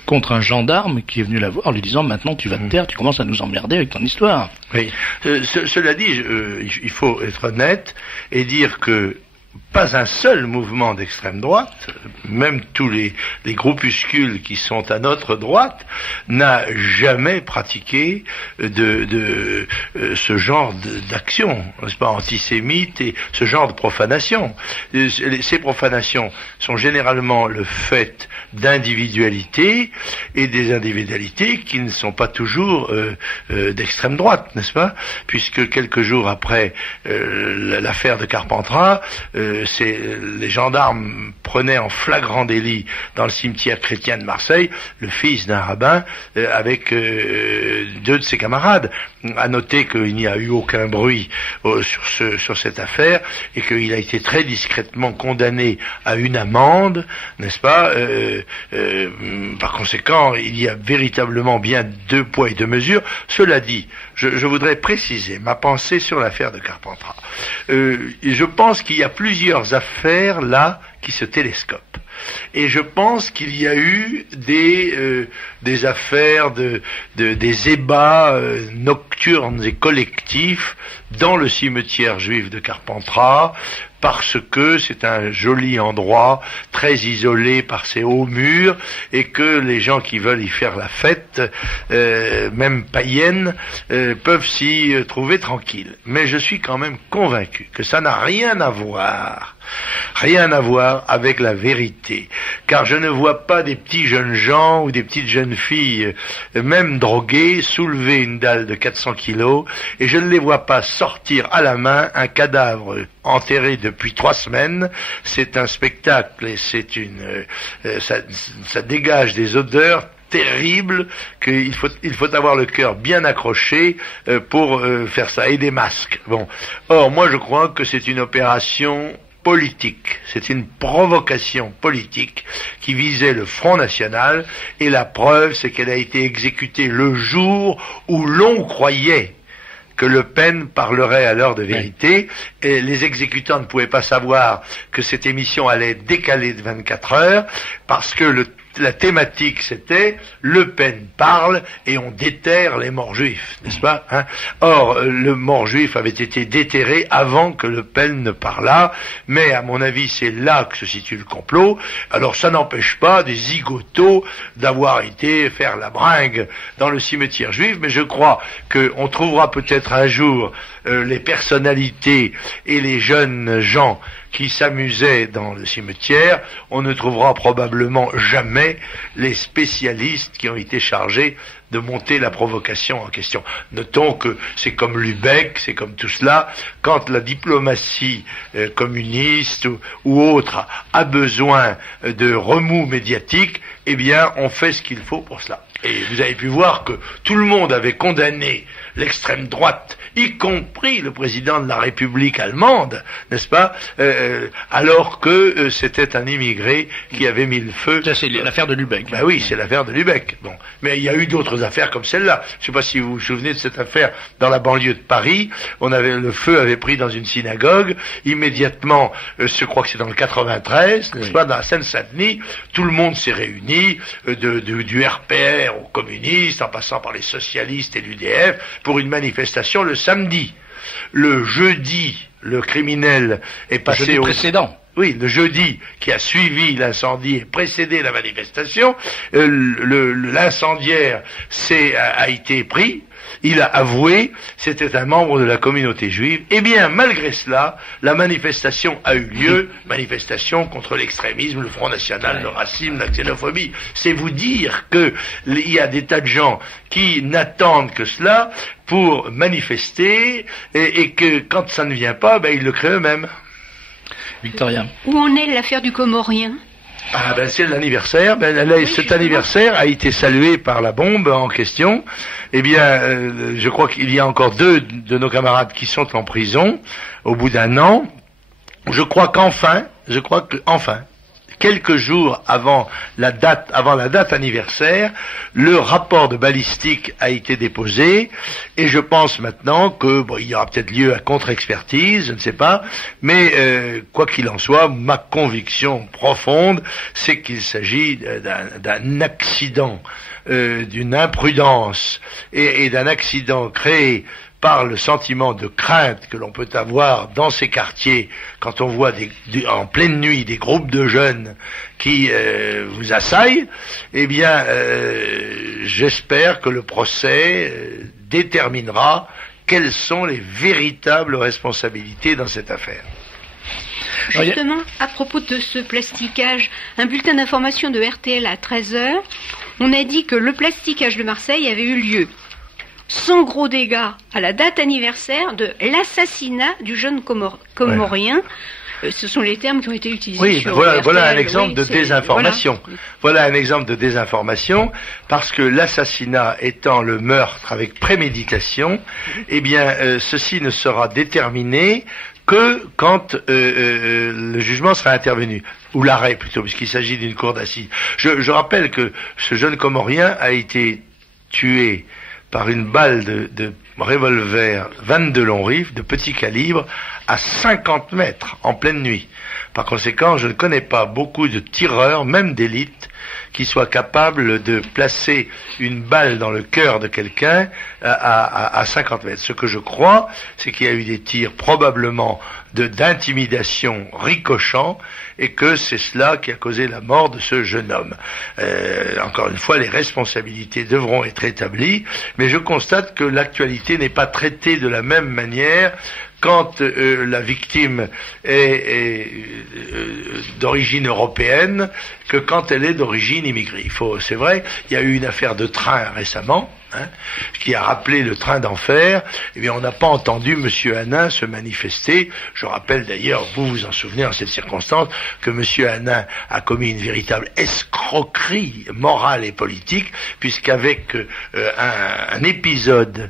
contre un gendarme qui est venu la voir en lui disant: maintenant tu vas te taire, tu commences à nous emmerder avec ton histoire. Oui. Cela dit, il faut être honnête et dire que pas un seul mouvement d'extrême droite, même tous les groupuscules qui sont à notre droite, n'a jamais pratiqué ce genre d'action, n'est-ce pas, antisémite, et ce genre de profanation. Ces profanations sont généralement le fait d'individualités, et des individualités qui ne sont pas toujours d'extrême droite, n'est-ce pas, puisque quelques jours après l'affaire de Carpentras, les gendarmes prenaient en flagrant délit dans le cimetière chrétien de Marseille le fils d'un rabbin avec deux de ses camarades. À noter qu'il n'y a eu aucun bruit sur cette affaire et qu'il a été très discrètement condamné à une amende, n'est-ce pas. Par conséquent, il y a véritablement bien deux poids et deux mesures. Cela dit, je voudrais préciser ma pensée sur l'affaire de Carpentras. Je pense qu'il y a plusieurs affaires là qui se télescopent. Et je pense qu'il y a eu des affaires des ébats nocturnes et collectifs dans le cimetière juif de Carpentras, parce que c'est un joli endroit, très isolé par ses hauts murs, et que les gens qui veulent y faire la fête, même païenne, peuvent s'y trouver tranquilles. Mais je suis quand même convaincu que ça n'a rien à voir avec la vérité, car je ne vois pas des petits jeunes gens ou des petites jeunes filles, même droguées, soulever une dalle de 400 kilos, et je ne les vois pas sortir à la main un cadavre enterré depuis 3 semaines. C'est un spectacle et ça dégage des odeurs terrible, qu'il faut avoir le cœur bien accroché pour faire ça, et des masques. Bon. Or, moi je crois que c'est une opération politique, c'est une provocation politique qui visait le Front National, et la preuve c'est qu'elle a été exécutée le jour où l'on croyait que Le Pen parlerait à l'heure de vérité, et les exécutants ne pouvaient pas savoir que cette émission allait être décalée de 24 heures, parce que la thématique c'était Le Pen parle et on déterre les morts juifs, n'est-ce pas, hein? Or, le mort juif avait été déterré avant que Le Pen ne parlât, mais à mon avis c'est là que se situe le complot. Alors ça n'empêche pas des zigotos d'avoir été faire la bringue dans le cimetière juif, mais je crois qu'on trouvera peut-être un jour les personnalités et les jeunes gens qui s'amusaient dans le cimetière. On ne trouvera probablement jamais les spécialistes qui ont été chargés de monter la provocation en question. Notons que c'est comme Lübeck, c'est comme tout cela, quand la diplomatie communiste ou autre a besoin de remous médiatiques, eh bien on fait ce qu'il faut pour cela. Et vous avez pu voir que tout le monde avait condamné l'extrême droite y compris le président de la République allemande, n'est-ce pas, alors que c'était un immigré qui avait mis le feu. Ça, c'est l'affaire de Lübeck. Ben oui, c'est l'affaire de Lübeck. Bon, mais il y a eu d'autres affaires comme celle-là. Je ne sais pas si vous vous souvenez de cette affaire dans la banlieue de Paris. Le feu avait pris dans une synagogue. Immédiatement, je crois que c'est dans le 93, n'est-ce pas, dans la Seine-Saint-Denis, tout le monde s'est réuni, du RPR aux communistes, en passant par les socialistes et l'UDF, pour une manifestation le samedi. Le jeudi, le criminel est passé le jeudi précédent. Oui, le jeudi qui a suivi l'incendie et précédé la manifestation, l'incendiaire a été pris. Il a avoué, c'était un membre de la communauté juive. Eh bien, malgré cela, la manifestation a eu lieu, manifestation contre l'extrémisme, le Front National, le racisme, la xénophobie. C'est vous dire que il y a des tas de gens qui n'attendent que cela pour manifester et que quand ça ne vient pas, ben, ils le créent eux-mêmes. Victoria. Où en est l'affaire du Comorien? Ah ben c'est l'anniversaire. Cet anniversaire a été salué par la bombe en question. Eh bien, je crois qu'il y a encore 2 de nos camarades qui sont en prison au bout d'un an. Je crois qu'enfin, quelques jours avant la date anniversaire, le rapport de balistique a été déposé, et je pense maintenant que il y aura peut-être lieu à contre-expertise, je ne sais pas, mais quoi qu'il en soit, ma conviction profonde, c'est qu'il s'agit d'un accident, d'une imprudence et d'un accident créé par le sentiment de crainte que l'on peut avoir dans ces quartiers quand on voit en pleine nuit des groupes de jeunes qui vous assaillent. Eh bien, j'espère que le procès déterminera quelles sont les véritables responsabilités dans cette affaire. Justement, à propos de ce plasticage, un bulletin d'information de RTL à 13h, on a dit que le plasticage de Marseille avait eu lieu sans gros dégâts à la date anniversaire de l'assassinat du jeune Comorien. Ce sont les termes qui ont été utilisés. Oui, sur voilà un exemple de désinformation. Voilà un exemple de désinformation, parce que l'assassinat étant le meurtre avec préméditation, eh bien, ceci ne sera déterminé que quand le jugement sera intervenu, ou l'arrêt plutôt, puisqu'il s'agit d'une cour d'assises. Je rappelle que ce jeune Comorien a été tué par une balle de revolver 22 long rifle de petit calibre à 50 mètres en pleine nuit. Par conséquent, je ne connais pas beaucoup de tireurs, même d'élite, qui soient capables de placer une balle dans le cœur de quelqu'un à 50 mètres. Ce que je crois, c'est qu'il y a eu des tirs probablement d'intimidation ricochant, et que c'est cela qui a causé la mort de ce jeune homme. Encore une fois, les responsabilités devront être établies, mais je constate que l'actualité n'est pas traitée de la même manière quand la victime est d'origine européenne que quand elle est d'origine immigrée. C'est vrai, il y a eu une affaire de train récemment, qui a rappelé le train d'enfer. Eh bien, on n'a pas entendu M. Hanin se manifester. Je rappelle d'ailleurs, vous vous en souvenez en cette circonstance, que M. Hanin a commis une véritable escroquerie morale et politique, puisqu'avec un épisode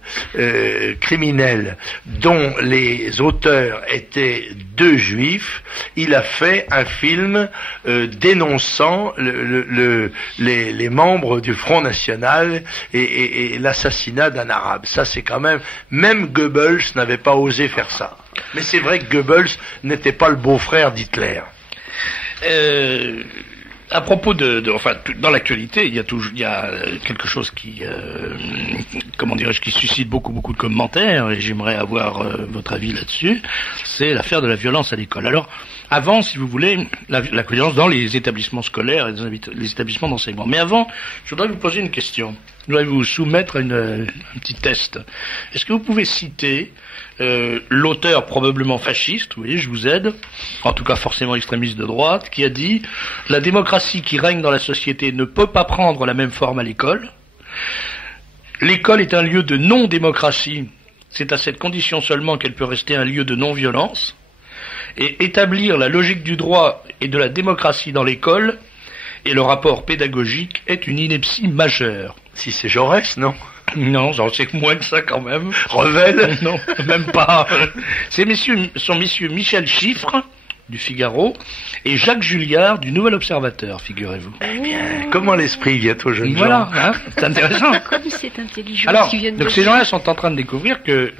criminel dont les auteurs étaient 2 juifs, il a fait un film dénonçant les membres du Front National et l'assassinat d'un arabe. Ça, c'est quand même Goebbels n'avait pas osé faire ça. Mais c'est vrai que Goebbels n'était pas le beau-frère d'Hitler. À propos dans l'actualité, il y a quelque chose qui suscite beaucoup de commentaires, et j'aimerais avoir votre avis là-dessus. C'est l'affaire de la violence à l'école. Alors, avant, si vous voulez, la violence dans les établissements scolaires et les établissements d'enseignement. Mais avant, je voudrais vous poser une question. Je voudrais vous soumettre un petit test. Est-ce que vous pouvez citer l'auteur probablement fasciste, vous voyez, je vous aide, en tout cas forcément extrémiste de droite, qui a dit « La démocratie qui règne dans la société ne peut pas prendre la même forme à l'école. L'école est un lieu de non-démocratie. C'est à cette condition seulement qu'elle peut rester un lieu de non-violence. Et établir la logique du droit et de la démocratie dans l'école et le rapport pédagogique est une ineptie majeure. » Si c'est Jaurès, non? Non, j'en sais que moins que ça quand même. Revel? Non, même pas. Sont messieurs Michel Chiffre, du Figaro, et Jacques Julliard, du Nouvel Observateur, figurez-vous. Eh bien, comment l'esprit vient aux jeunes Voilà, gens? hein, c'est intéressant. Comme c'est intelligent. Alors, ce qu'ils viennent donc de ces dire. gens-là sont en train de découvrir que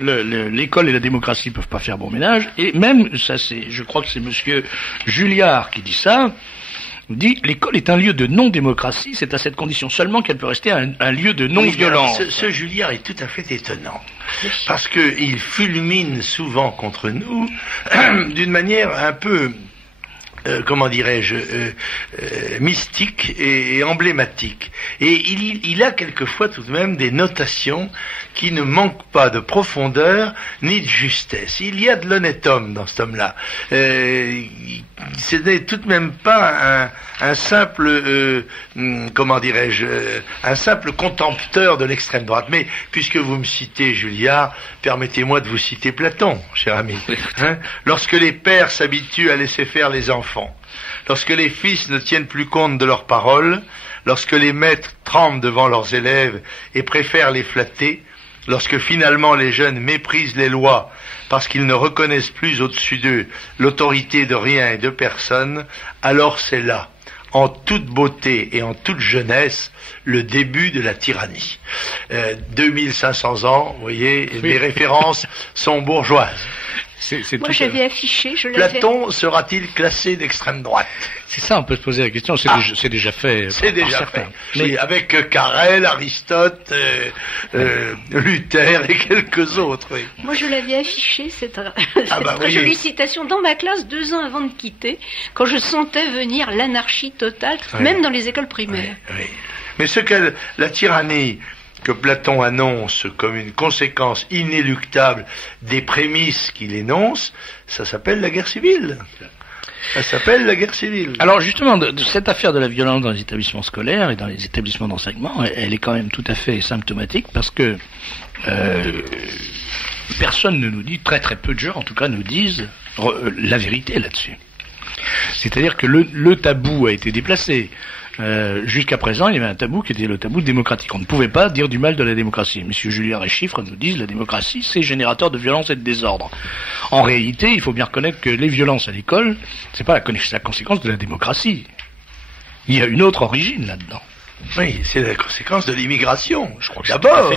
l'école et la démocratie peuvent pas faire bon ménage, et même, ça c'est, je crois que c'est monsieur Julliard qui dit ça, dit l'école est un lieu de non-démocratie, c'est à cette condition seulement qu'elle peut rester un lieu de non-violence. Ce Julliard est tout à fait étonnant, parce que il fulmine souvent contre nous d'une manière un peu, comment dirais-je, mystique et emblématique. Et il a quelquefois tout de même des notations qui ne manquent pas de profondeur ni de justesse. Il y a de l'honnête homme dans cet homme-là. Ce n'est tout de même pas un simple, comment dirais-je, un simple contempteur de l'extrême droite. Mais puisque vous me citez Julliard, permettez-moi de vous citer Platon, cher ami. Hein? Lorsque les pères s'habituent à laisser faire les enfants, lorsque les fils ne tiennent plus compte de leurs paroles, lorsque les maîtres tremblent devant leurs élèves et préfèrent les flatter, lorsque finalement les jeunes méprisent les lois parce qu'ils ne reconnaissent plus au-dessus d'eux l'autorité de rien et de personne, alors c'est là, en toute beauté et en toute jeunesse, le début de la tyrannie. 2500 ans, vous voyez, oui. Les références sont bourgeoises. Moi j'avais affiché, je l'avais... Platon sera-t-il classé d'extrême droite? C'est ça, on peut se poser la question, c'est déjà fait. C'est déjà fait. Mais avec Carrel, Aristote, Luther et quelques autres, oui. Moi je l'avais affiché, cette bah, très jolie citation dans ma classe 2 ans avant de quitter, quand je sentais venir l'anarchie totale, oui. Même dans les écoles primaires. Oui, oui. Mais ce que la tyrannie que Platon annonce comme une conséquence inéluctable des prémices qu'il énonce, ça s'appelle la guerre civile. Ça s'appelle la guerre civile. Alors justement, de cette affaire de la violence dans les établissements scolaires et dans les établissements d'enseignement, elle est quand même tout à fait symptomatique parce que personne ne nous dit, très très peu de gens en tout cas nous disent la vérité là-dessus. C'est-à-dire que le tabou a été déplacé. Jusqu'à présent, il y avait un tabou qui était le tabou démocratique. On ne pouvait pas dire du mal de la démocratie. Messieurs Julliard et Chiffre nous disent la démocratie, c'est générateur de violence et de désordre. En réalité, il faut bien reconnaître que les violences à l'école, c'est pas la conséquence de la démocratie. Il y a une autre origine là-dedans. Oui, c'est la conséquence de l'immigration. Je crois que d'abord,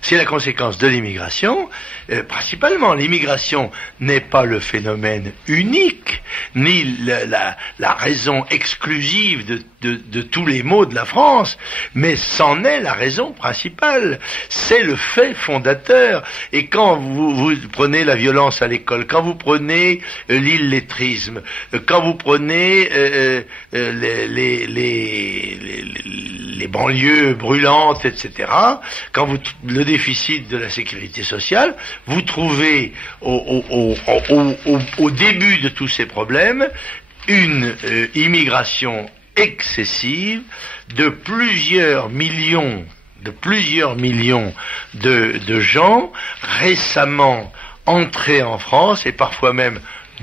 c'est la conséquence de l'immigration. Principalement, l'immigration n'est pas le phénomène unique, ni la raison exclusive de tous les maux de la France, mais c'en est la raison principale. C'est le fait fondateur. Et quand vous prenez la violence à l'école, quand vous prenez l'illettrisme, quand vous prenez les banlieues brûlantes, etc., quand le déficit de la sécurité sociale, vous trouvez au début de tous ces problèmes une immigration excessive de plusieurs millions de gens récemment entrés en France et parfois même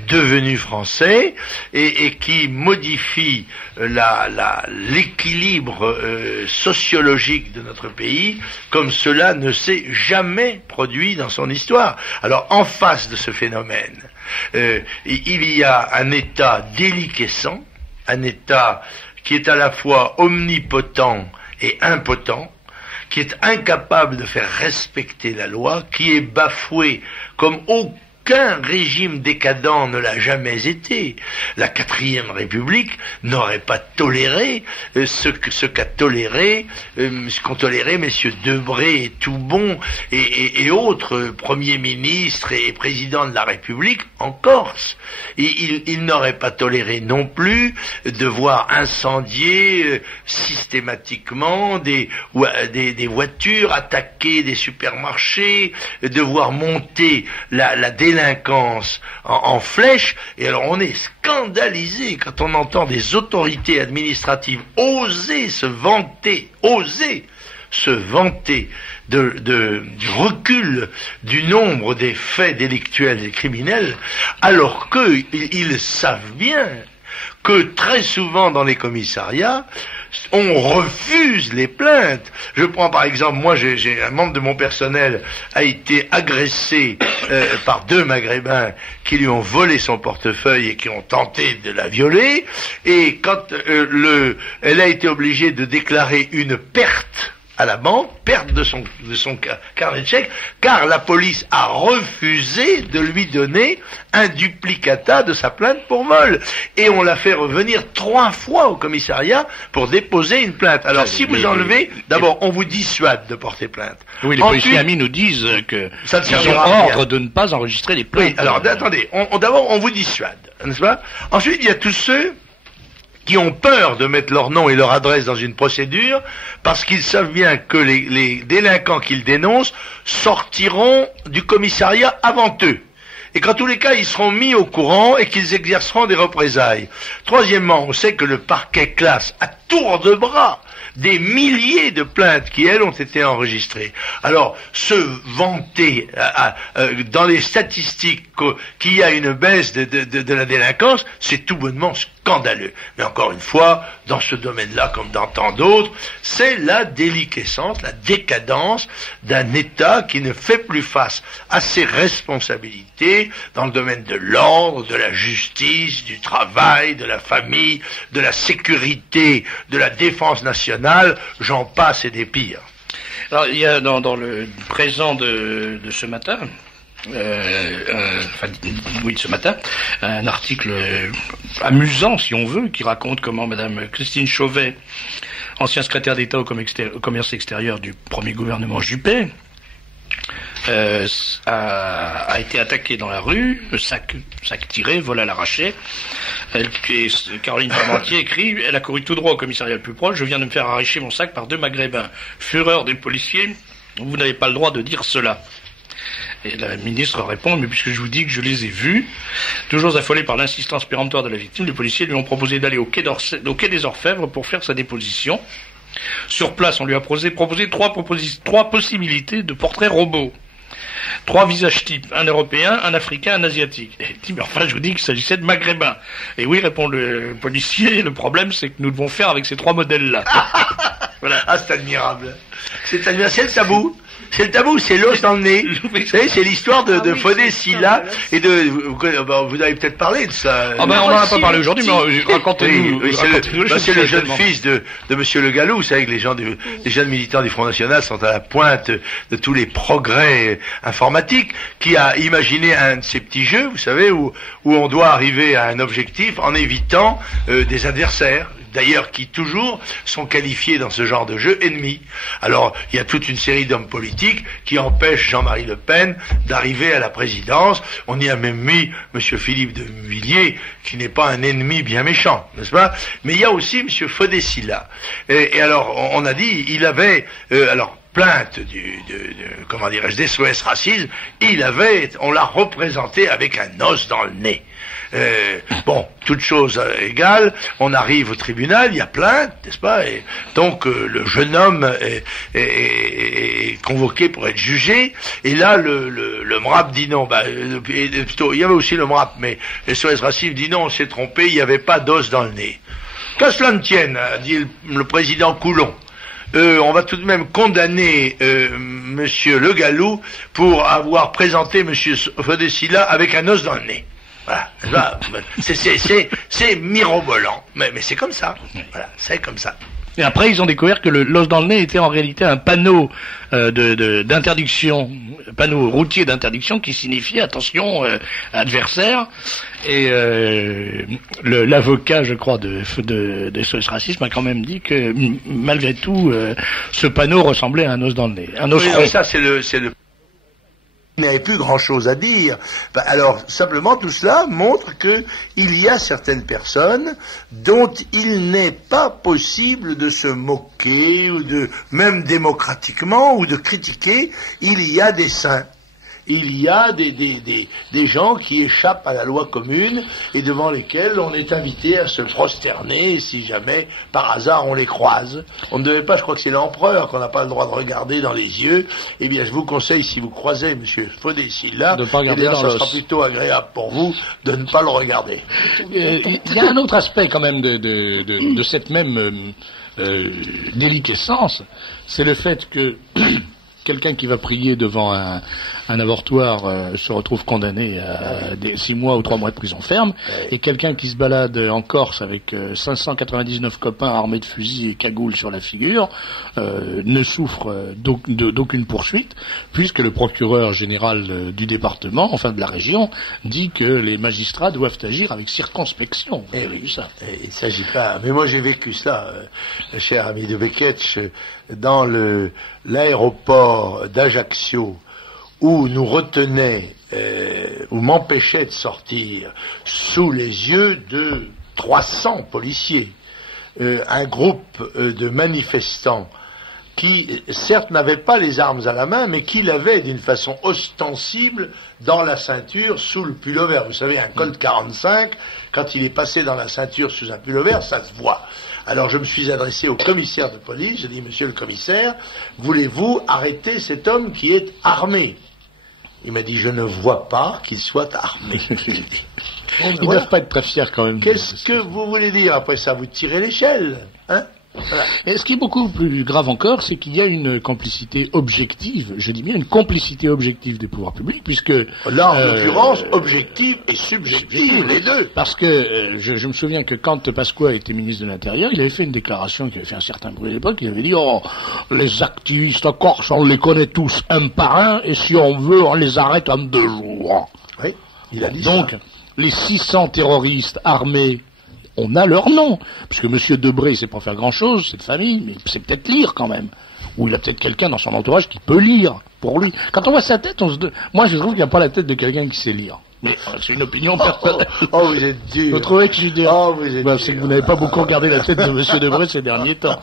devenus français et qui modifient l'équilibre sociologique de notre pays comme cela ne s'est jamais produit dans son histoire. Alors en face de ce phénomène, il y a un État déliquescent, un État qui est à la fois omnipotent et impotent, qui est incapable de faire respecter la loi, qui est bafoué comme aucun régime décadent ne l'a jamais été. La 4e République n'aurait pas toléré ce qu'ont toléré messieurs Debré et Toubon et autres premiers ministres et présidents de la République en Corse. Ils n'auraient pas toléré non plus de voir incendier systématiquement des voitures, attaquer des supermarchés, de voir monter la délinquance en flèche. Et alors on est scandalisé quand on entend des autorités administratives oser se vanter du recul du nombre des faits délictuels et criminels, alors qu'ils savent bien que très souvent dans les commissariats, on refuse les plaintes. Je prends par exemple, moi j'ai un membre de mon personnel a été agressé par 2 Maghrébins qui lui ont volé son portefeuille et qui ont tenté de la violer, et quand elle a été obligée de déclarer une perte à la banque, perte de son carnet de chèques, car la police a refusé de lui donner un duplicata de sa plainte pour vol. Et on l'a fait revenir 3 fois au commissariat pour déposer une plainte. Alors si vous enlevez, d'abord on vous dissuade de porter plainte. Oui, les policiers amis nous disent que ça ils ont ordre de ne pas enregistrer les plaintes. Oui, alors attendez, d'abord on vous dissuade, n'est-ce pas? Ensuite il y a tous ceux qui ont peur de mettre leur nom et leur adresse dans une procédure parce qu'ils savent bien que les délinquants qu'ils dénoncent sortiront du commissariat avant eux. Et qu'en tous les cas, ils seront mis au courant et qu'ils exerceront des représailles. Troisièmement, on sait que le parquet classe à tour de bras des milliers de plaintes qui, elles, ont été enregistrées. Alors, se vanter dans les statistiques qu'il y a une baisse de la délinquance, c'est tout bonnement scandaleux. Mais encore une fois, dans ce domaine-là, comme dans tant d'autres, c'est la déliquescence, la décadence d'un État qui ne fait plus face à ses responsabilités dans le domaine de l'ordre, de la justice, du travail, de la famille, de la sécurité, de la défense nationale, j'en passe et des pires. Alors, il y a dans le présent de ce matin, de ce matin, un article amusant, si on veut, qui raconte comment Madame Christine Chauvet, ancien secrétaire d'État au commerce extérieur du premier gouvernement Juppé, a été attaquée dans la rue, sac tiré, vol à l'arraché. Caroline Parmentier écrit: elle a couru tout droit au commissariat le plus proche, je viens de me faire arracher mon sac par 2 Maghrébins. Fureur des policiers, vous n'avez pas le droit de dire cela. Et la ministre répond: mais puisque je vous dis que je les ai vus, toujours affolé par l'insistance péremptoire de la victime, les policiers lui ont proposé d'aller au quai des Orfèvres pour faire sa déposition. Sur place, on lui a proposé 3 possibilités de portrait robot. 3 visages types, un européen, un africain, un asiatique. Et il dit: mais enfin, je vous dis qu'il s'agissait de maghrébins. Et oui, répond le policier, le problème c'est que nous devons faire avec ces 3 modèles-là. Voilà. Ah, c'est admirable. C'est admirable, c'est le tabou. C'est le tabou, c'est l'os dans le nez. Vous savez, c'est l'histoire de Fodé Silla et vous avez peut-être parlé de ça. Ah ben, on n'en a pas parlé aujourd'hui, mais racontez-nous. Oui, c'est le jeune fils de Monsieur Le Gallou. Vous savez que les jeunes militants du Front National sont à la pointe de tous les progrès informatiques, qui a imaginé un de ces petits jeux, vous savez, où on doit arriver à un objectif en évitant des adversaires. D'ailleurs, qui toujours sont qualifiés dans ce genre de jeu ennemis. Alors, il y a toute une série d'hommes politiques qui empêchent Jean-Marie Le Pen d'arriver à la présidence. On y a même mis Monsieur Philippe de Villiers, qui n'est pas un ennemi bien méchant, n'est-ce pas? Mais il y a aussi Monsieur Fodé Silla. Et alors, on a dit, il avait, plainte comment dirais-je, des SOS Racisme, on l'a représenté avec un os dans le nez. Bon, toute chose égale, on arrive au tribunal, il y a plainte, n'est-ce pas? Et donc le jeune homme est convoqué pour être jugé, et là le MRAP dit non, plutôt, il y avait aussi le MRAP, mais le SOS Racisme dit non, on s'est trompé, il n'y avait pas d'os dans le nez. Qu'à cela ne tienne, a dit le président Coulon. On va tout de même condamner Monsieur Le Gallou pour avoir présenté Monsieur Fodé Silla avec un os dans le nez. Voilà, c'est mirobolant, mais c'est comme ça. Voilà, c'est comme ça. Et après, ils ont découvert que l'os dans le nez était en réalité un panneau d'interdiction, panneau routier d'interdiction qui signifiait attention adversaire. Et l'avocat, je crois, de SOS Racisme a quand même dit que malgré tout, ce panneau ressemblait à un os dans le nez, un os rond. Ça, c'est le il n'y avait plus grand-chose à dire. Alors, simplement, tout cela montre que il y a certaines personnes dont il n'est pas possible de se moquer, ou même démocratiquement, ou de critiquer. Il y a des saints. il y a des gens qui échappent à la loi commune et devant lesquels on est invité à se prosterner si jamais par hasard on les croise. On ne devait pas, je crois que c'est l'empereur qu'on n'a pas le droit de regarder dans les yeux. Eh bien, je vous conseille, si vous croisez M. Fodessilla, de pas regarder dans ça sera plutôt agréable pour vous de ne pas le regarder. Il y a un autre aspect quand même de cette même déliquescence, c'est le fait que quelqu'un qui va prier devant un avortoir se retrouve condamné à 6 mois ou 3 mois de prison ferme, et quelqu'un qui se balade en Corse avec 599 copains armés de fusils et cagoules sur la figure ne souffre d'aucune poursuite, puisque le procureur général du département, enfin de la région, dit que les magistrats doivent agir avec circonspection. Eh oui, ça. Il ne s'agit pas. Mais moi j'ai vécu ça, cher ami de Beketch, dans l'aéroport d'Ajaccio, où nous retenait, où m'empêchait de sortir sous les yeux de 300 policiers, un groupe de manifestants qui, certes, n'avaient pas les armes à la main, mais qui l'avaient d'une façon ostensible dans la ceinture sous le pullover. Vous savez, un Colt 45, quand il est passé dans la ceinture sous un pullover, ça se voit. Alors je me suis adressé au commissaire de police, j'ai dit, monsieur le commissaire, voulez-vous arrêter cet homme qui est armé? Il m'a dit, je ne vois pas qu'il soit armé. Ils ne doivent pas être très fiers quand même. Qu'est-ce que vous voulez dire? Après ça, vous tirez l'échelle, hein? Voilà. Et ce qui est beaucoup plus grave encore, c'est qu'il y a une complicité objective, je dis bien une complicité objective des pouvoirs publics, puisque... Là, en l'occurrence, objective et subjective, les deux. Parce que je me souviens que quand Pasqua était ministre de l'Intérieur, il avait fait une déclaration qui avait fait un certain bruit à l'époque, il avait dit « Oh, les activistes en Corse, on les connaît tous un par un, et si on veut, on les arrête en 2 jours. » Oui, il a dit donc, ça. Les 600 terroristes armés, on a leur nom, parce que M. Debré, c'est pas faire grand-chose, cette famille, mais c'est peut-être lire quand même. Ou il a peut-être quelqu'un dans son entourage qui peut lire pour lui. Quand on voit sa tête, moi je trouve qu'il n'y a pas la tête de quelqu'un qui sait lire. Mais c'est une opinion personnelle. Oh, vous êtes dur. Vous trouvez que je suis dur? Oh, vous êtes dur. C'est que vous n'avez pas beaucoup regardé la tête de M. Debré ces derniers temps.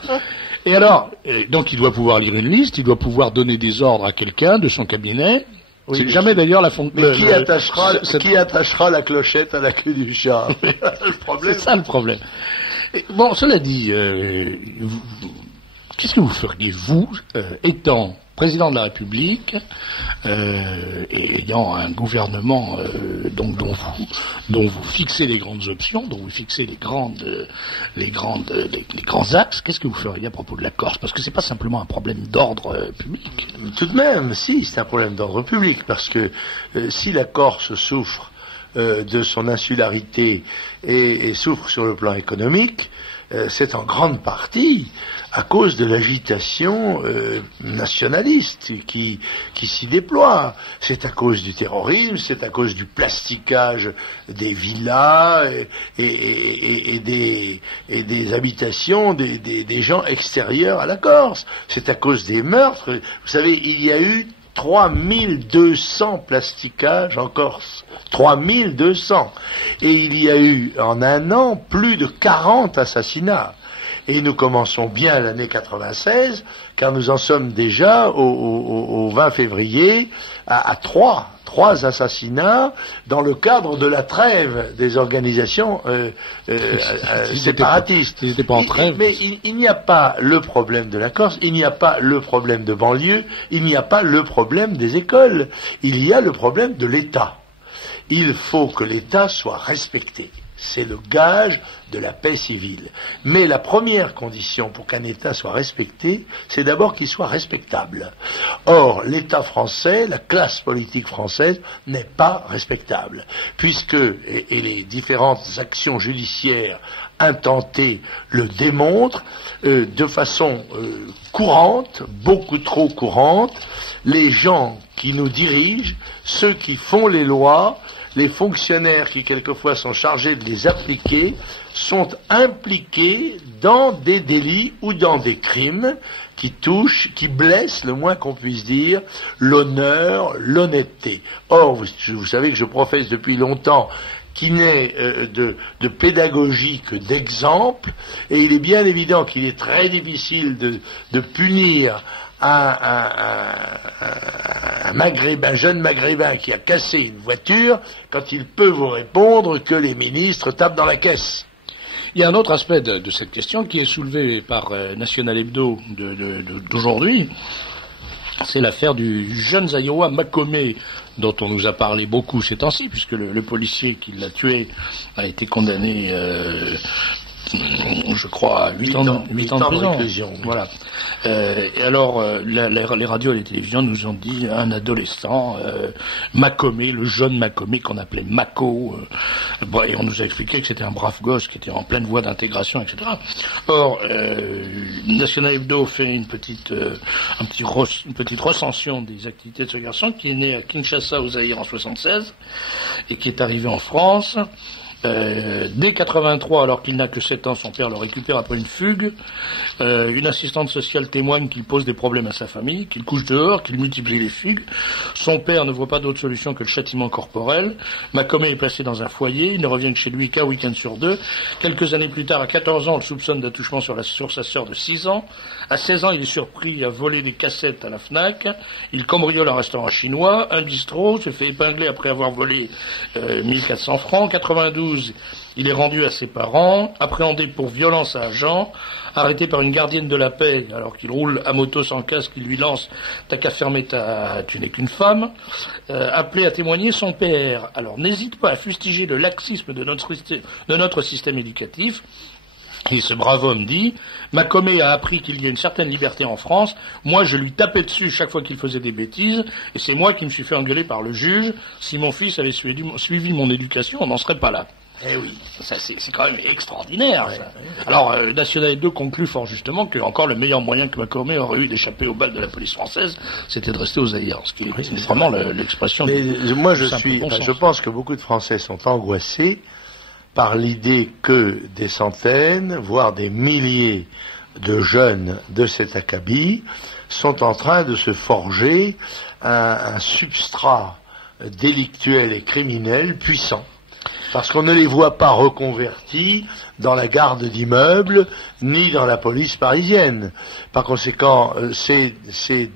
Et alors, donc il doit pouvoir lire une liste, il doit pouvoir donner des ordres à quelqu'un de son cabinet. Oui, c'est jamais d'ailleurs la fonction. Mais qui attachera la clochette à la queue du chat? C'est ça le problème. Et bon, cela dit, qu'est-ce que vous feriez, vous, étant président de la République, et ayant un gouvernement dont vous fixez les grandes options, dont vous fixez les grands axes, qu'est-ce que vous feriez à propos de la Corse? Parce que c'est pas simplement un problème d'ordre public. Tout de même, si, c'est un problème d'ordre public, parce que si la Corse souffre de son insularité et souffre sur le plan économique, c'est en grande partie à cause de l'agitation nationaliste qui s'y déploie. C'est à cause du terrorisme, c'est à cause du plasticage des villas et des habitations des gens extérieurs à la Corse. C'est à cause des meurtres. Vous savez, il y a eu 3200 plasticages en Corse. 3200. Et il y a eu, en 1 an, plus de 40 assassinats. Et nous commençons bien l'année 96, car nous en sommes déjà au 20 février à 3 assassinats dans le cadre de la trêve des organisations séparatistes. Ils n'étaient pas en trêve. Mais il n'y a pas le problème de la Corse, il n'y a pas le problème de banlieue, il n'y a pas le problème des écoles, il y a le problème de l'État. Il faut que l'État soit respecté. C'est le gage de la paix civile. Mais la première condition pour qu'un État soit respecté, c'est d'abord qu'il soit respectable. Or, l'État français, la classe politique française, n'est pas respectable, puisque, et les différentes actions judiciaires intentées le démontrent, de façon courante, beaucoup trop courante, les gens qui nous dirigent, ceux qui font les lois, les fonctionnaires qui quelquefois sont chargés de les appliquer sont impliqués dans des délits ou dans des crimes qui touchent, qui blessent, le moins qu'on puisse dire, l'honneur, l'honnêteté. Or, vous savez que je professe depuis longtemps qui n'est de pédagogie que d'exemple, et il est bien évident qu'il est très difficile de punir un jeune maghrébin qui a cassé une voiture quand il peut vous répondre que les ministres tapent dans la caisse? Il y a un autre aspect de cette question qui est soulevé par National Hebdo d'aujourd'hui. C'est l'affaire du jeune Zaïrois Makomé, dont on nous a parlé beaucoup ces temps-ci, puisque le policier qui l'a tué a été condamné, je crois, à 8 ans de prison. Voilà. Et alors, les radios et les télévisions nous ont dit un adolescent, Makomé, le jeune Makomé qu'on appelait Mako, et on nous a expliqué que c'était un brave gosse qui était en pleine voie d'intégration, etc. Or, National Hebdo fait une petite recension des activités de ce garçon qui est né à Kinshasa au Zaïre en 76 et qui est arrivé en France. Dès 83, alors qu'il n'a que 7 ans, son père le récupère après une fugue. Une assistante sociale témoigne qu'il pose des problèmes à sa famille, qu'il couche dehors, qu'il multiplie les fugues. Son père ne voit pas d'autre solution que le châtiment corporel. Makomé est placé dans un foyer, il ne revient que chez lui qu'un week-end sur 2. Quelques années plus tard, à 14 ans, on le soupçonne d'attouchement sur sa sœur de 6 ans. À 16 ans, il est surpris à voler des cassettes à la Fnac. Il cambriole un restaurant chinois, un bistrot, se fait épingler après avoir volé 1400 francs. 92, il est rendu à ses parents, appréhendé pour violence à agent, arrêté par une gardienne de la paix alors qu'il roule à moto sans casque, il lui lance « T'as qu'à fermer tu n'es qu'une femme », appelé à témoigner son père. Alors n'hésite pas à fustiger le laxisme de notre système éducatif. Et ce brave homme dit, Makomé a appris qu'il y a une certaine liberté en France, moi je lui tapais dessus chaque fois qu'il faisait des bêtises, et c'est moi qui me suis fait engueuler par le juge, si mon fils avait suivi mon éducation, on n'en serait pas là. Eh oui. Ça, c'est quand même extraordinaire, ça. Alors, National 2 conclut fort justement que encore le meilleur moyen que Makomé aurait eu d'échapper aux balles de la police française, c'était de rester aux Zaïre. Ce qui est vraiment l'expression. Mais moi je pense que beaucoup de Français sont angoissés par l'idée que des centaines, voire des milliers de jeunes de cet acabit sont en train de se forger un substrat délictuel et criminel puissant. Parce qu'on ne les voit pas reconvertis dans la garde d'immeubles, ni dans la police parisienne. Par conséquent, ces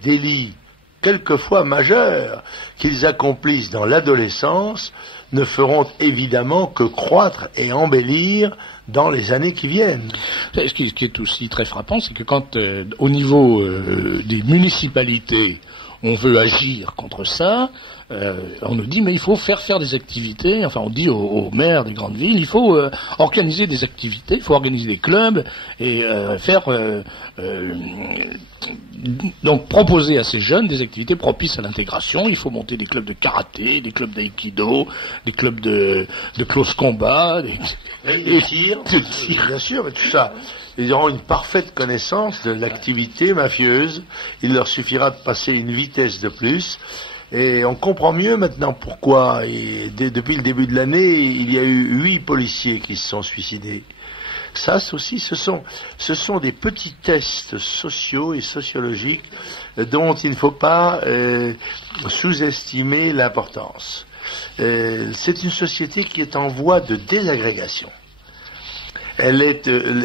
délits, quelquefois majeurs, qu'ils accomplissent dans l'adolescence, ne feront évidemment que croître et embellir dans les années qui viennent. Ce qui est aussi très frappant, c'est que quand, au niveau des municipalités, on veut agir contre ça, on nous dit mais il faut faire des activités, enfin on dit aux maires des grandes villes, il faut organiser des activités, il faut organiser des clubs et donc proposer à ces jeunes des activités propices à l'intégration. Il faut monter des clubs de karaté, des clubs d'aïkido, des clubs de close combat, des tirs, bien sûr, mais tout ça. Ils auront une parfaite connaissance de l'activité mafieuse. Il leur suffira de passer une vitesse de plus. Et on comprend mieux maintenant pourquoi, depuis le début de l'année, il y a eu 8 policiers qui se sont suicidés. Ça aussi, ce sont des petits tests sociaux et sociologiques dont il ne faut pas sous-estimer l'importance. C'est une société qui est en voie de désagrégation.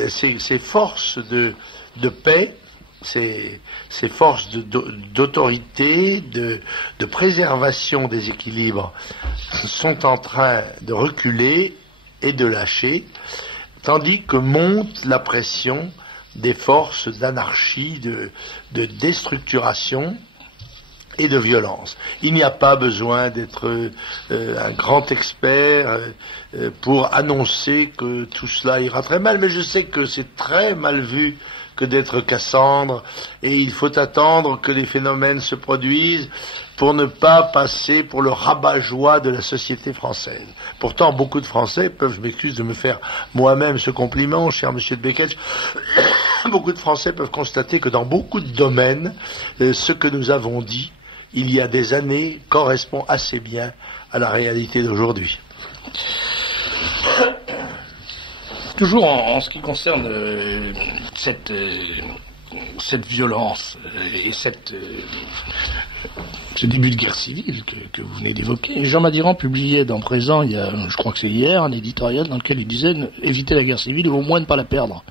Ces forces de paix, ces forces d'autorité, de préservation des équilibres sont en train de reculer et de lâcher, tandis que monte la pression des forces d'anarchie, de déstructuration et de violence. Il n'y a pas besoin d'être un grand expert pour annoncer que tout cela ira très mal, mais je sais que c'est très mal vu que d'être Cassandre, et il faut attendre que les phénomènes se produisent pour ne pas passer pour le rabat-joie de la société française. Pourtant, beaucoup de Français peuvent, je m'excuse de me faire moi-même ce compliment, cher monsieur de Beketch, beaucoup de Français peuvent constater que dans beaucoup de domaines, ce que nous avons dit il y a des années correspond assez bien à la réalité d'aujourd'hui. Toujours en ce qui concerne cette violence et ce début de guerre civile que vous venez d'évoquer, Jean Madiran publiait dans Présent, je crois que c'est hier, un éditorial dans lequel il disait éviter la guerre civile ou au moins ne pas la perdre.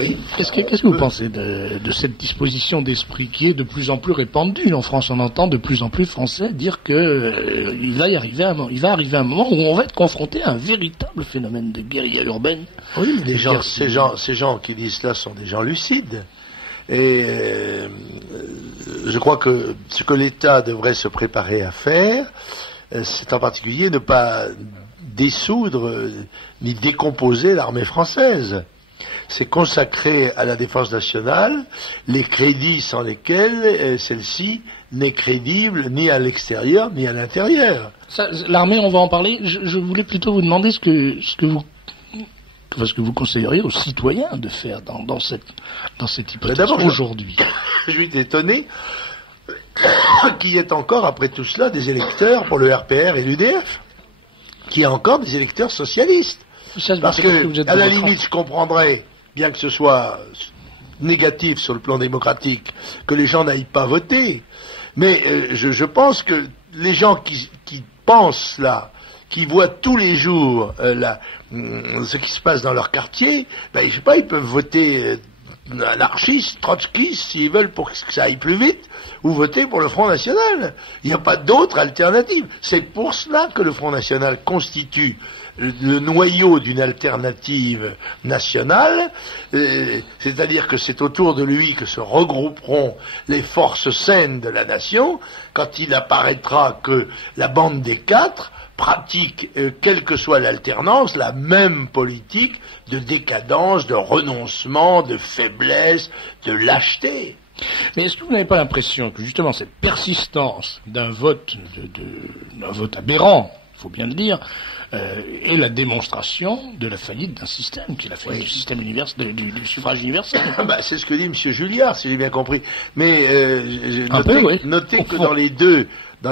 Oui. Qu'est-ce que vous pensez de cette disposition d'esprit qui est de plus en plus répandue en France? On entend de plus en plus de Français dire que il va arriver un moment où on va être confronté à un véritable phénomène de guérilla urbaine. Oui, mais ces gens qui disent cela sont des gens lucides. Et je crois que ce que l'État devrait se préparer à faire, c'est en particulier ne pas dissoudre ni décomposer l'armée française. C'est consacrer à la défense nationale les crédits sans lesquels celle-ci n'est crédible ni à l'extérieur ni à l'intérieur. L'armée, on va en parler. Je voulais plutôt vous demander ce que vous conseilleriez aux citoyens de faire dans cette hypothèse aujourd'hui. Je suis étonné qu'il y ait encore, après tout cela, des électeurs pour le RPR et l'UDF, qu'il y a encore des électeurs socialistes. Parce que, à la limite, je comprendrais, bien que ce soit négatif sur le plan démocratique, que les gens n'aillent pas voter. Mais je pense que les gens qui pensent là, qui voient tous les jours ce qui se passe dans leur quartier, je sais pas, ils peuvent voter anarchistes, trotskistes, s'ils veulent pour que ça aille plus vite, ou voter pour le Front National. Il n'y a pas d'autre alternative. C'est pour cela que le Front National constitue le noyau d'une alternative nationale, c'est-à-dire que c'est autour de lui que se regrouperont les forces saines de la nation, quand il apparaîtra que la bande des quatre pratique, quelle que soit l'alternance, la même politique de décadence, de renoncement, de faiblesse, de lâcheté. Mais est-ce que vous n'avez pas l'impression que justement cette persistance d'un vote aberrant, il faut bien le dire, est la démonstration de la faillite d'un système, qui est la faillite du système universel, du suffrage universel? C'est ce que dit M. Julliard, si j'ai bien compris. Mais notez que dans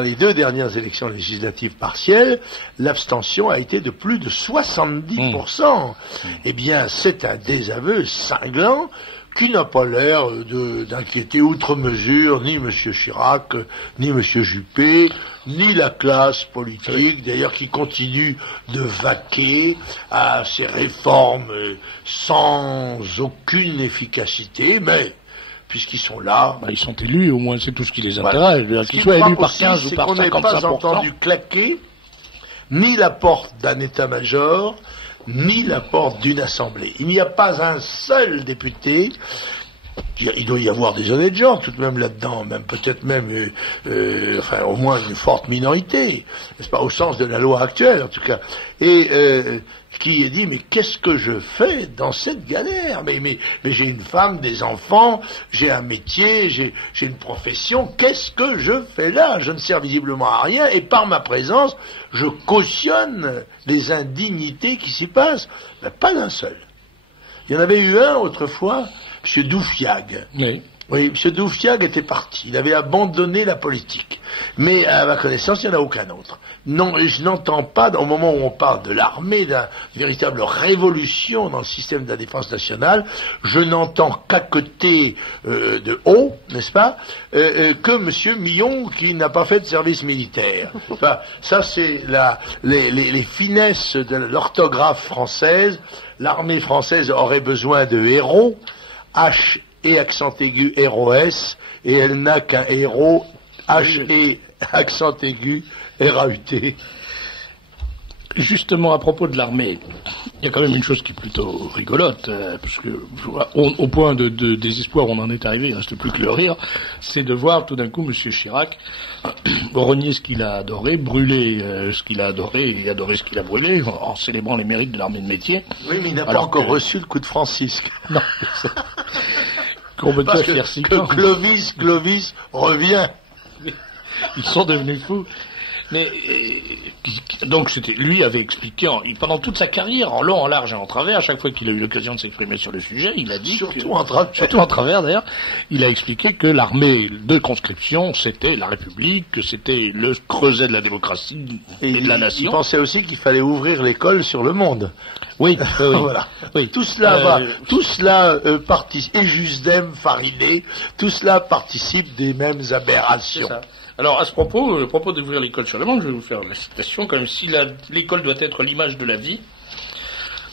les deux dernières élections législatives partielles, l'abstention a été de plus de 70%. Eh bien, c'est un désaveu cinglant qui n'a pas l'air d'inquiéter outre mesure ni M. Chirac, ni M. Juppé, ni la classe politique, d'ailleurs, qui continue de vaquer à ces réformes sans aucune efficacité, mais puisqu'ils sont là... ils sont élus, au moins c'est tout ce qui les intéresse. Voilà. Qu'ils soient élus par 15 ou par 55%. C'est qu'on n'ait pas entendu claquer ni la porte d'un état-major, ni la porte d'une assemblée. Il n'y a pas un seul député. Il doit y avoir des honnêtes gens tout de même là-dedans, même peut-être même au moins une forte minorité, n'est-ce pas, au sens de la loi actuelle en tout cas, et qui est dit mais qu'est-ce que je fais dans cette galère, mais j'ai une femme, des enfants, j'ai un métier, j'ai une profession, qu'est-ce que je fais là? Je ne sers visiblement à rien et par ma présence je cautionne les indignités qui s'y passent. Pas d'un seul. Il y en avait eu un autrefois, M. Doufiag. Oui, M. Doufiag était parti. Il avait abandonné la politique. Mais à ma connaissance, il n'y en a aucun autre. Non, je n'entends pas, au moment où on parle de l'armée, d'une véritable révolution dans le système de la défense nationale, je n'entends qu'à côté de haut, n'est-ce pas, que M. Millon qui n'a pas fait de service militaire. Enfin, ça, c'est les finesses de l'orthographe française. L'armée française aurait besoin de héros, H et accent aigu ROS, et elle n'a qu'un héros, H et accent aigu RAUT. Justement, à propos de l'armée, il y a quand même une chose qui est plutôt rigolote, parce que au point de désespoir où on en est arrivé, il ne reste plus que le rire, c'est de voir tout d'un coup M. Chirac renier ce qu'il a adoré, brûler ce qu'il a adoré et adorer ce qu'il a brûlé, en célébrant les mérites de l'armée de métier. Oui, mais il n'a pas encore reçu le coup de Francisque. Non. Parce que Clovis revient. Ils sont devenus fous. Mais donc lui avait expliqué pendant toute sa carrière, en long, en large et en travers, à chaque fois qu'il a eu l'occasion de s'exprimer sur le sujet, il a dit surtout en travers d'ailleurs, il a expliqué que l'armée de conscription c'était la République, que c'était le creuset de la démocratie et de la nation. Il pensait aussi qu'il fallait ouvrir l'école sur le monde. Oui. Voilà. Oui. Tout cela participe, et Jusdem, Fariné, tout cela participe des mêmes aberrations. C'est ça. Alors, à ce propos, le propos d'ouvrir l'école sur le monde, je vais vous faire la citation, comme si l'école doit être l'image de la vie.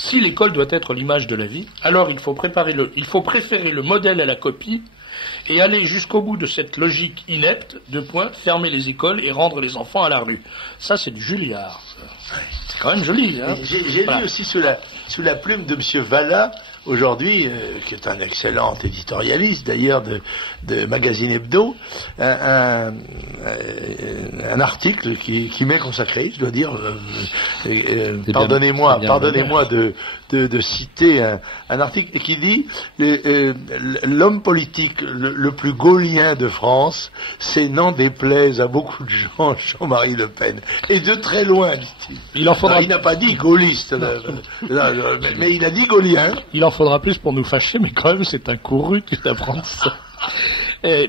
Si l'école doit être l'image de la vie, alors il faut préférer le modèle à la copie et aller jusqu'au bout de cette logique inepte, fermer les écoles et rendre les enfants à la rue. Ça, c'est du Julliard. C'est quand même joli, hein. J'ai lu aussi sous la plume de M. Vallat, aujourd'hui, qui est un excellent éditorialiste d'ailleurs de Magazine Hebdo, un article qui m'est consacré, je dois dire. Pardonnez-moi de citer un article qui dit l'homme politique le plus gaullien de France, c'est, n'en déplaise à beaucoup de gens, Jean-Marie Le Pen. Et de très loin, dit-il. Il n'a pas dit gaulliste, mais il a dit gaullien. Il en faudra plus pour nous fâcher, mais quand même, c'est un couru qui d'apprendre ça.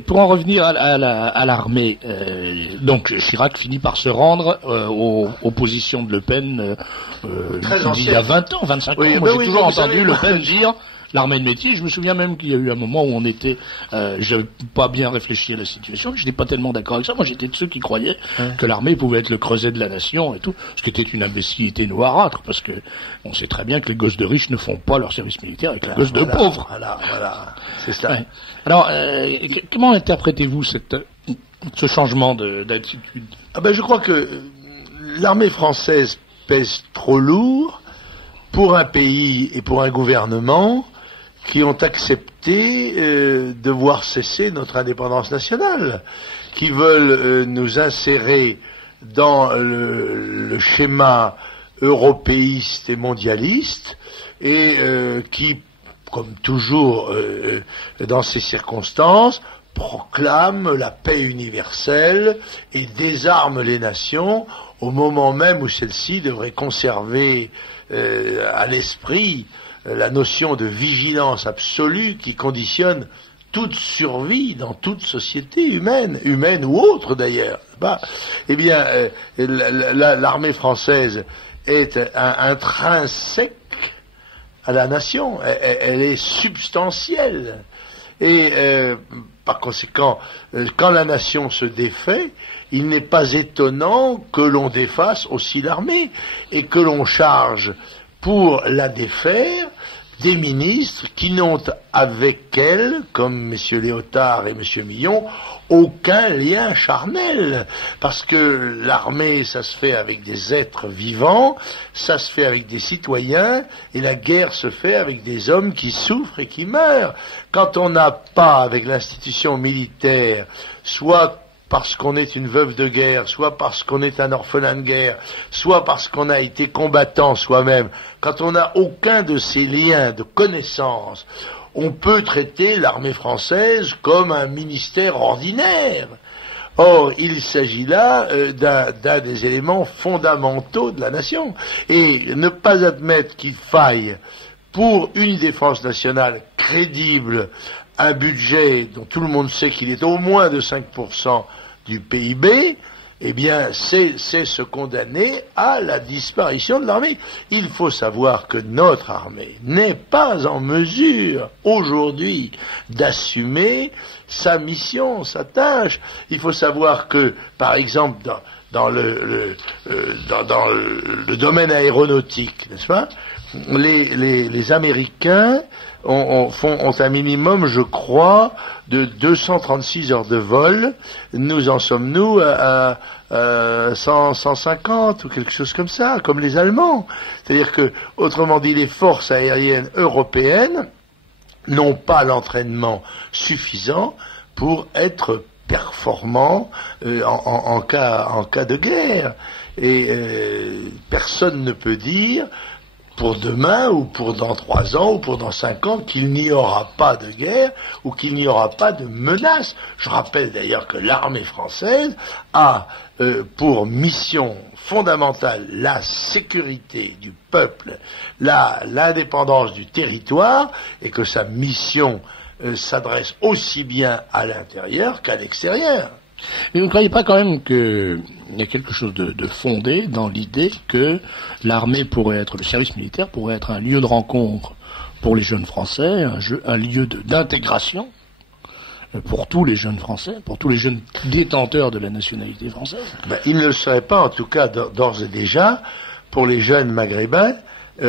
Pour en revenir à l'armée, donc Chirac finit par se rendre aux positions de Le Pen il y a 20 ans, 25 ans. Moi, j'ai toujours entendu Le Pen dire l'armée de métier. Je me souviens même qu'il y a eu un moment où on était, j'avais pas bien réfléchi à la situation, je n'étais pas tellement d'accord avec ça. Moi, j'étais de ceux qui croyaient que l'armée pouvait être le creuset de la nation et tout, ce qui était une imbécilité noirâtre, parce que on sait très bien que les gosses de riches ne font pas leur service militaire avec les gosses de pauvres. Voilà, c'est ça. Ouais. Alors, comment interprétez-vous ce changement d'attitude? Je crois que l'armée française pèse trop lourd pour un pays et pour un gouvernement qui ont accepté de voir cesser notre indépendance nationale, qui veulent nous insérer dans le schéma européiste et mondialiste, et qui, comme toujours dans ces circonstances, proclament la paix universelle et désarment les nations au moment même où celles-ci devraient conserver à l'esprit la notion de vigilance absolue qui conditionne toute survie dans toute société humaine ou autre d'ailleurs. Eh bien, l'armée française est intrinsèque à la nation, elle est substantielle. Et par conséquent, quand la nation se défait, il n'est pas étonnant que l'on défasse aussi l'armée et que l'on charge pour la défaire des ministres qui n'ont avec elle, comme M. Léotard et M. Millon, aucun lien charnel, parce que l'armée, ça se fait avec des êtres vivants, ça se fait avec des citoyens, et la guerre se fait avec des hommes qui souffrent et qui meurent. Quand on n'a pas, avec l'institution militaire, soit parce qu'on est une veuve de guerre, soit parce qu'on est un orphelin de guerre, soit parce qu'on a été combattant soi-même, quand on n'a aucun de ces liens de connaissance, on peut traiter l'armée française comme un ministère ordinaire. Or, il s'agit là d'un des éléments fondamentaux de la nation. Et ne pas admettre qu'il faille, pour une défense nationale crédible, un budget dont tout le monde sait qu'il est au moins de 5% du PIB, eh bien, c'est se condamner à la disparition de l'armée. Il faut savoir que notre armée n'est pas en mesure, aujourd'hui, d'assumer sa mission, sa tâche. Il faut savoir que, par exemple, dans le domaine aéronautique, n'est-ce pas, les Américains ont un minimum, je crois, de 236 heures de vol. Nous en sommes, à 150 ou quelque chose comme ça, comme les Allemands. C'est-à-dire que, autrement dit, les forces aériennes européennes n'ont pas l'entraînement suffisant pour être performants en cas de guerre. Et personne ne peut dire pour demain ou pour dans 3 ans ou pour dans 5 ans qu'il n'y aura pas de guerre ou qu'il n'y aura pas de menace. Je rappelle d'ailleurs que l'armée française a pour mission fondamentale la sécurité du peuple, l'indépendance du territoire, et que sa mission s'adresse aussi bien à l'intérieur qu'à l'extérieur. Mais vous ne croyez pas quand même qu'il y a quelque chose de fondé dans l'idée que l'armée pourrait être, le service militaire pourrait être un lieu de rencontre pour les jeunes Français, un lieu d'intégration pour tous les jeunes Français, pour tous les jeunes détenteurs de la nationalité française? Il ne le serait pas, en tout cas d'ores et déjà, pour les jeunes maghrébins,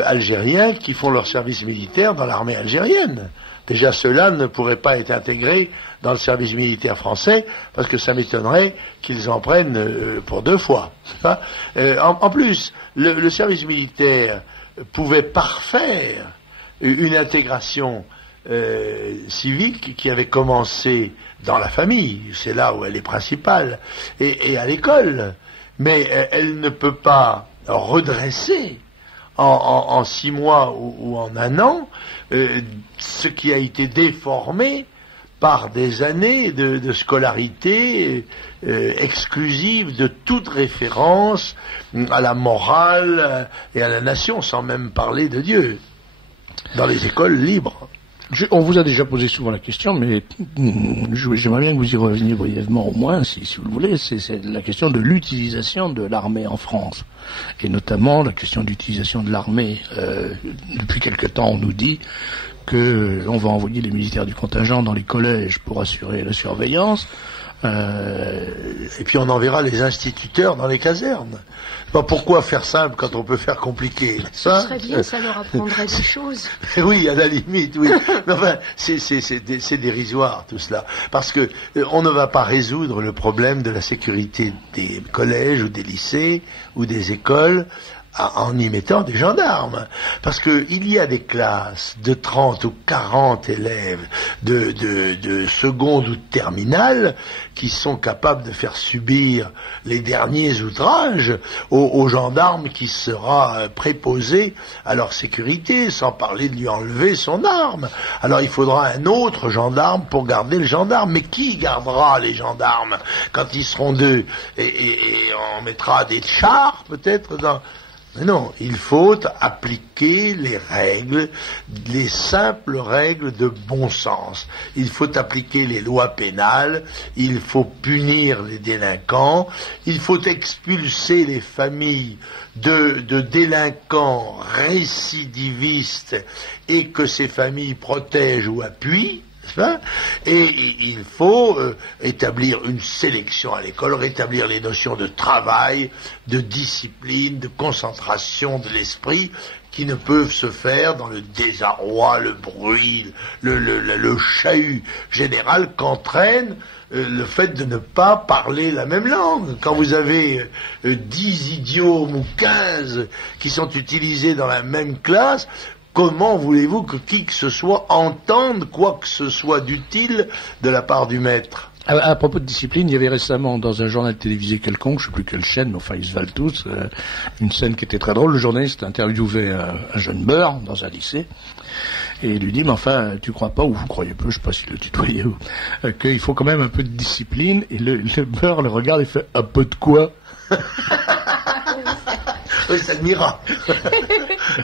algériens qui font leur service militaire dans l'armée algérienne. Déjà, ceux-là ne pourraient pas être intégrés dans le service militaire français, parce que ça m'étonnerait qu'ils en prennent pour 2 fois. En plus, le service militaire pouvait parfaire une intégration civique qui avait commencé dans la famille, c'est là où elle est principale, et à l'école. Mais elle ne peut pas redresser en 6 mois ou en 1 an ce qui a été déformé par des années de scolarité exclusive de toute référence à la morale et à la nation, sans même parler de Dieu, dans les écoles libres. On vous a déjà posé souvent la question, mais j'aimerais bien que vous y reveniez brièvement au moins, si vous le voulez. C'est la question de l'utilisation de l'armée en France. Et notamment la question d'utilisation de l'armée. Depuis quelque temps, on nous dit que on va envoyer les militaires du contingent dans les collèges pour assurer la surveillance. Et puis on enverra les instituteurs dans les casernes. Pourquoi faire simple quand on peut faire compliqué? Ce serait bien, ça leur apprendrait des choses. Oui, à la limite, oui. Mais enfin, c'est dérisoire tout cela, parce que on ne va pas résoudre le problème de la sécurité des collèges ou des lycées ou des écoles en y mettant des gendarmes. Parce que il y a des classes de 30 ou 40 élèves de seconde ou de terminale qui sont capables de faire subir les derniers outrages aux gendarmes qui sera préposé à leur sécurité, sans parler de lui enlever son arme. Alors il faudra un autre gendarme pour garder le gendarme. Mais qui gardera les gendarmes quand ils seront 2? Et on mettra des chars peut-être dans... Non, il faut appliquer les règles, les simples règles de bon sens. Il faut appliquer les lois pénales, il faut punir les délinquants, il faut expulser les familles de délinquants récidivistes et que ces familles protègent ou appuient. Et il faut établir une sélection à l'école, rétablir les notions de travail, de discipline, de concentration de l'esprit qui ne peuvent se faire dans le désarroi, le bruit, le chahut général qu'entraîne le fait de ne pas parler la même langue. Quand vous avez 10 idiomes ou 15 qui sont utilisés dans la même classe, comment voulez-vous que qui que ce soit entende quoi que ce soit d'utile de la part du maître? À propos de discipline, il y avait récemment dans un journal télévisé quelconque, je ne sais plus quelle chaîne, mais enfin ils se valent tous, une scène qui était très drôle. Le journaliste interviewait un jeune beurre dans un lycée et il lui dit, mais enfin, tu crois pas, ou vous croyez pas, je sais pas s'il le tutoyait, qu'il faut quand même un peu de discipline. Et le beurre le regarde et fait, un peu de quoi? Oui, ça admira.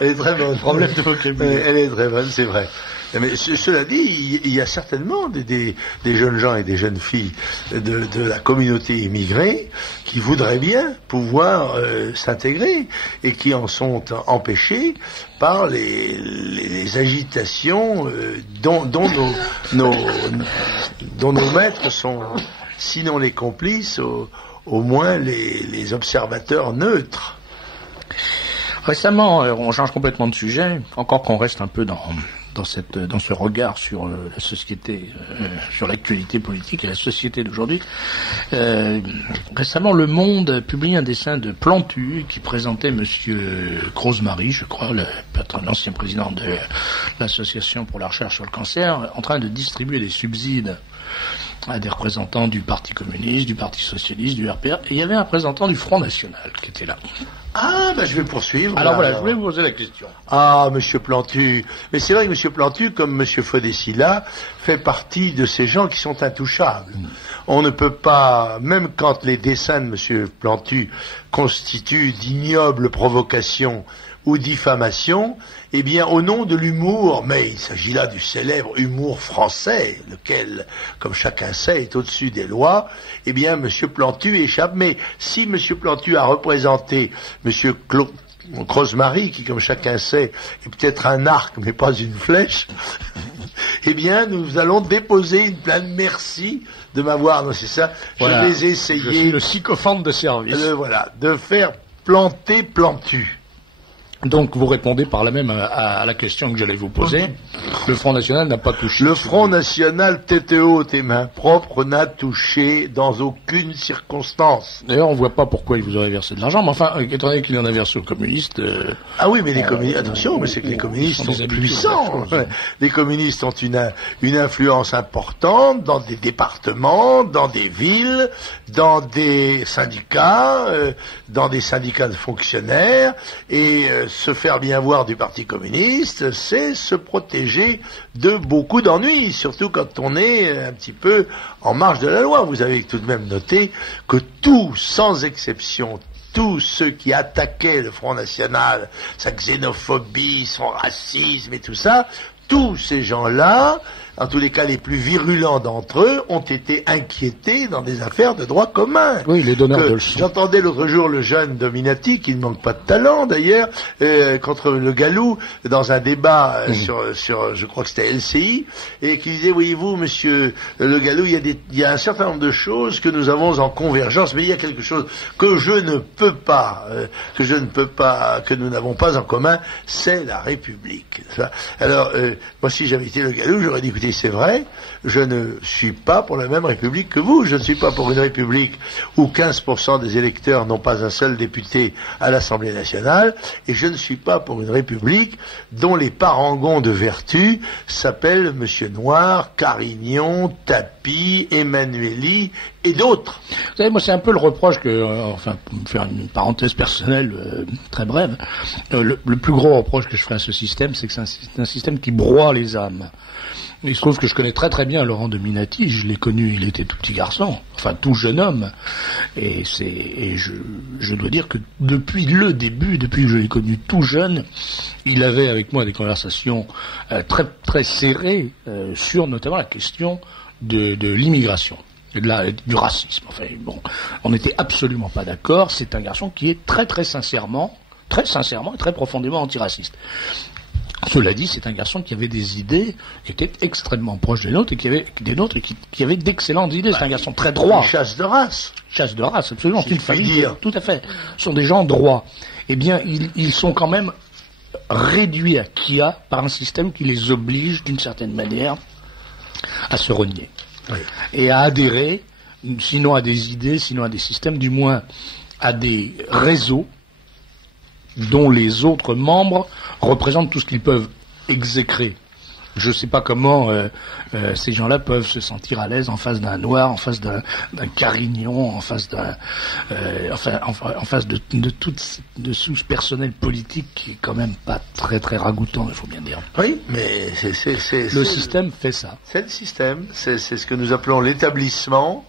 Elle est très bonne. Problème de vocabulaire. Elle est très bonne, c'est vrai. Mais cela dit, il y a certainement des jeunes gens et des jeunes filles de la communauté immigrée qui voudraient bien pouvoir s'intégrer et qui en sont empêchés par les agitations dont nos maîtres sont, sinon les complices, au moins les observateurs neutres. Récemment, on change complètement de sujet, encore qu'on reste un peu dans ce regard sur la société, sur l'actualité politique et la société d'aujourd'hui. Récemment, Le Monde a publié un dessin de Plantu qui présentait Monsieur Crozemarie, je crois, l'ancien président de l'Association pour la recherche sur le cancer, en train de distribuer des subsides à des représentants du Parti communiste, du Parti socialiste, du RPR, et il y avait un représentant du Front National qui était là. Ah, ben je vais poursuivre. Alors voilà, je voulais vous poser la question. Ah, Monsieur Plantu. Mais c'est vrai que Monsieur Plantu, comme Monsieur Fodessila, fait partie de ces gens qui sont intouchables. On ne peut pas, même quand les dessins de Monsieur Plantu constituent d'ignobles provocations ou diffamation, eh bien, au nom de l'humour, mais il s'agit là du célèbre humour français, lequel, comme chacun sait, est au-dessus des lois, eh bien, Monsieur Plantu échappe. Mais si Monsieur Plantu a représenté Monsieur Crozemarie, qui, comme chacun sait, est peut-être un arc, mais pas une flèche, eh bien, nous allons déposer une plainte. Merci de m'avoir annoncé ça. Voilà. Je vais essayer. Je suis le sycophante de service. Voilà, de faire planter Plantu. Donc vous répondez par là même à la question que j'allais vous poser. Le Front National n'a pas touché. Le Front National, tête haute et main propre, n'a touché dans aucune circonstance. D'ailleurs, on voit pas pourquoi il vous aurait versé de l'argent, mais enfin, étant donné qu'il en a versé aux communistes... Ah oui, mais les communistes, attention, mais c'est que les communistes sont puissants. Les communistes ont une influence importante dans des départements, dans des villes, dans des syndicats de fonctionnaires, et se faire bien voir du Parti communiste, c'est se protéger de beaucoup d'ennuis, surtout quand on est un petit peu en marge de la loi. Vous avez tout de même noté que tous, sans exception, tous ceux qui attaquaient le Front National, sa xénophobie, son racisme et tout ça, tous ces gens-là, en tous les cas les plus virulents d'entre eux, ont été inquiétés dans des affaires de droit commun. Oui, les donneurs de leçons. J'entendais l'autre jour le jeune Dominati, qui ne manque pas de talent d'ailleurs, contre le Gallou, dans un débat sur, je crois que c'était LCI, et qui disait, voyez-vous, monsieur le Gallou, il y a un certain nombre de choses que nous avons en convergence, mais il y a quelque chose que nous n'avons pas en commun, c'est la République. Alors, moi, si j'avais été le Gallou, j'aurais dit, écoutez, c'est vrai, je ne suis pas pour la même République que vous. Je ne suis pas pour une République où 15% des électeurs n'ont pas un seul député à l'Assemblée nationale, et je ne suis pas pour une République dont les parangons de vertu s'appellent Monsieur Noir, Carignon, Tapie, Emmanueli et d'autres. Vous savez, moi, c'est un peu le reproche que, enfin, pour me faire une parenthèse personnelle très brève, le plus gros reproche que je ferai à ce système, c'est que c'est un système qui broie les âmes. Il se trouve que je connais très très bien Laurent Dominati, je l'ai connu, il était tout petit garçon, enfin tout jeune homme, et je dois dire que depuis le début, depuis que je l'ai connu tout jeune, il avait avec moi des conversations très très serrées sur notamment la question de l'immigration. Du racisme. Enfin, bon, on n'était absolument pas d'accord. C'est un garçon qui est très très sincèrement et très profondément antiraciste. Cela dit, c'est un garçon qui avait des idées qui étaient extrêmement proches des nôtres et qui avait d'excellentes idées. C'est un garçon très droit. Chasse de race. Chasse de race, absolument. C'est une famille. Tout à fait. Ce sont des gens droits. Eh bien, ils sont quand même réduits à kia par un système qui les oblige, d'une certaine manière, à se renier. Oui. Et à adhérer, sinon à des idées, sinon à des systèmes, du moins à des réseaux dont les autres membres représentent tout ce qu'ils peuvent exécrer. Je ne sais pas comment ces gens-là peuvent se sentir à l'aise en face d'un Noir, en face d'un Carignon, en face en face de tout ce personnel politique qui est quand même pas très très ragoûtant, il faut bien dire. Oui, mais le système fait ça. C'est le système, c'est ce que nous appelons l'établissement.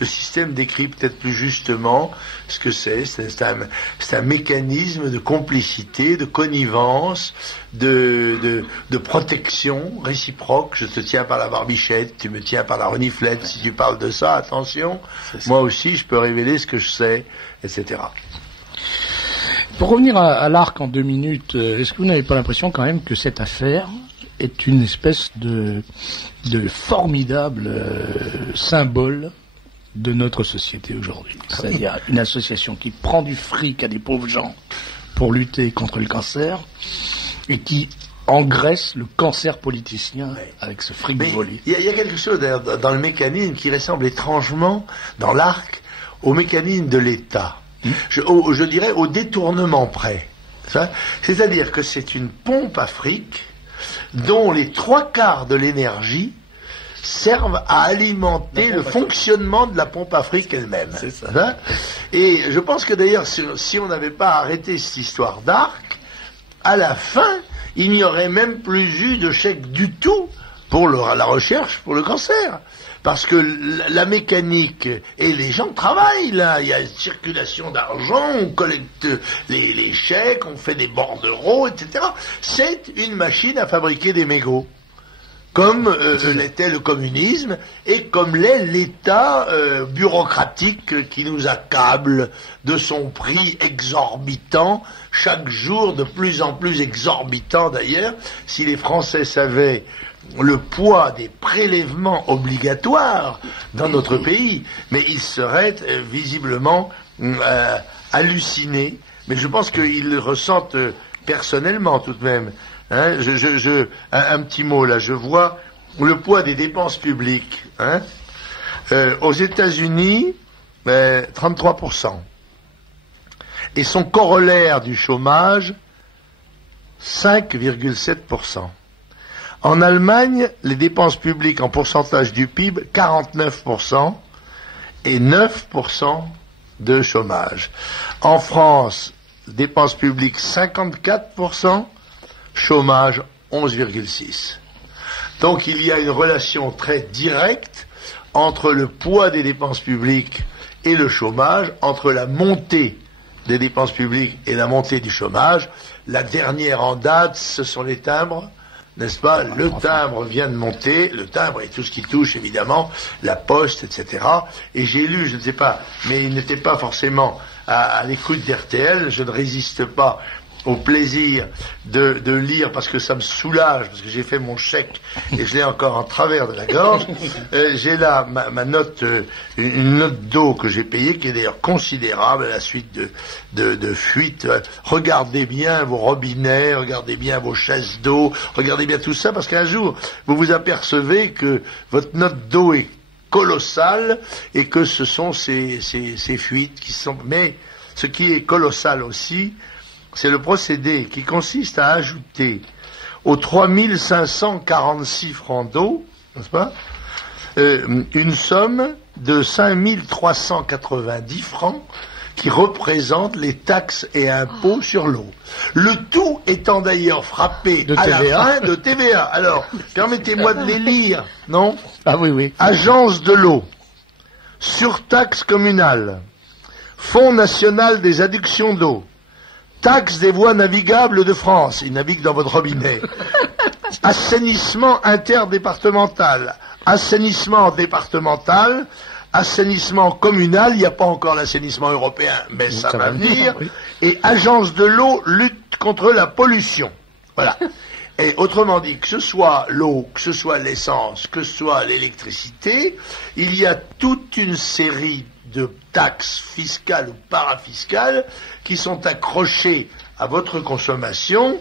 Le système décrit peut-être plus justement ce que c'est. C'est un mécanisme de complicité, de connivence, de protection réciproque. Je te tiens par la barbichette, tu me tiens par la reniflette. Si tu parles de ça, attention. Moi aussi, je peux révéler ce que je sais, etc. Pour revenir à l'Arc en 2 minutes, est-ce que vous n'avez pas l'impression quand même que cette affaire est une espèce de formidable symbole de notre société aujourd'hui? C'est-à-dire une association qui prend du fric à des pauvres gens pour lutter contre le cancer et qui engraisse le cancer politicien avec ce fric volé. Il y a quelque chose d'ailleurs dans le mécanisme qui ressemble étrangement dans l'Arc au mécanisme de l'État. Je dirais au détournement près. C'est-à-dire que c'est une pompe à fric dont les 3/4 de l'énergie servent à alimenter le fonctionnement de la pompe à fric elle-même. C'est ça. Et je pense que d'ailleurs, si on n'avait pas arrêté cette histoire d'Arc, à la fin, il n'y aurait même plus eu de chèque du tout pour la recherche pour le cancer. Parce que la mécanique et les gens travaillent là, il y a une circulation d'argent, on collecte les chèques, on fait des bordereaux, etc. C'est une machine à fabriquer des mégots. Comme l'était le communisme et comme l'est l'État bureaucratique qui nous accable de son prix exorbitant, chaque jour de plus en plus exorbitant d'ailleurs. Si les Français savaient le poids des prélèvements obligatoires dans notre pays, mais ils seraient visiblement hallucinés. Mais je pense qu'ils ressentent personnellement tout de même, hein, un petit mot là, je vois le poids des dépenses publiques. Hein, aux États-Unis, 33%. Et son corollaire du chômage, 5,7%. En Allemagne, les dépenses publiques en pourcentage du PIB, 49% et 9% de chômage. En France, dépenses publiques 54%, chômage 11,6%. Donc il y a une relation très directe entre le poids des dépenses publiques et le chômage, entre la montée des dépenses publiques et la montée du chômage. La dernière en date, ce sont les timbres, n'est-ce pas? Le timbre vient de monter, le timbre et tout ce qui touche évidemment, la poste, etc. Et j'ai lu, je ne sais pas, mais il n'était pas forcément à l'écoute d'RTL, je ne résiste pas au plaisir de lire parce que ça me soulage, parce que j'ai fait mon chèque et je l'ai encore en travers de la gorge. J'ai là ma note, une note d'eau que j'ai payée, qui est d'ailleurs considérable à la suite de fuites. Regardez bien vos robinets, regardez bien vos chaises d'eau, regardez bien tout ça, parce qu'un jour vous vous apercevez que votre note d'eau est colossale et que ce sont ces fuites qui sont... Mais ce qui est colossal aussi, c'est le procédé qui consiste à ajouter aux 3546 francs d'eau, n'est-ce pas, une somme de 5390 francs qui représente les taxes et impôts sur l'eau. Le tout étant d'ailleurs frappé à la fin de TVA. Alors, permettez-moi de les lire, non? Ah oui, oui. Agence de l'eau, surtaxe communale, Fonds national des adductions d'eau, taxe des voies navigables de France, il navigue dans votre robinet, assainissement interdépartemental, assainissement départemental, assainissement communal, il n'y a pas encore l'assainissement européen, mais ça va venir, oui. Et agence de l'eau, lutte contre la pollution. Voilà. Et autrement dit, que ce soit l'eau, que ce soit l'essence, que ce soit l'électricité, il y a toute une série de taxes fiscales ou parafiscales qui sont accrochées à votre consommation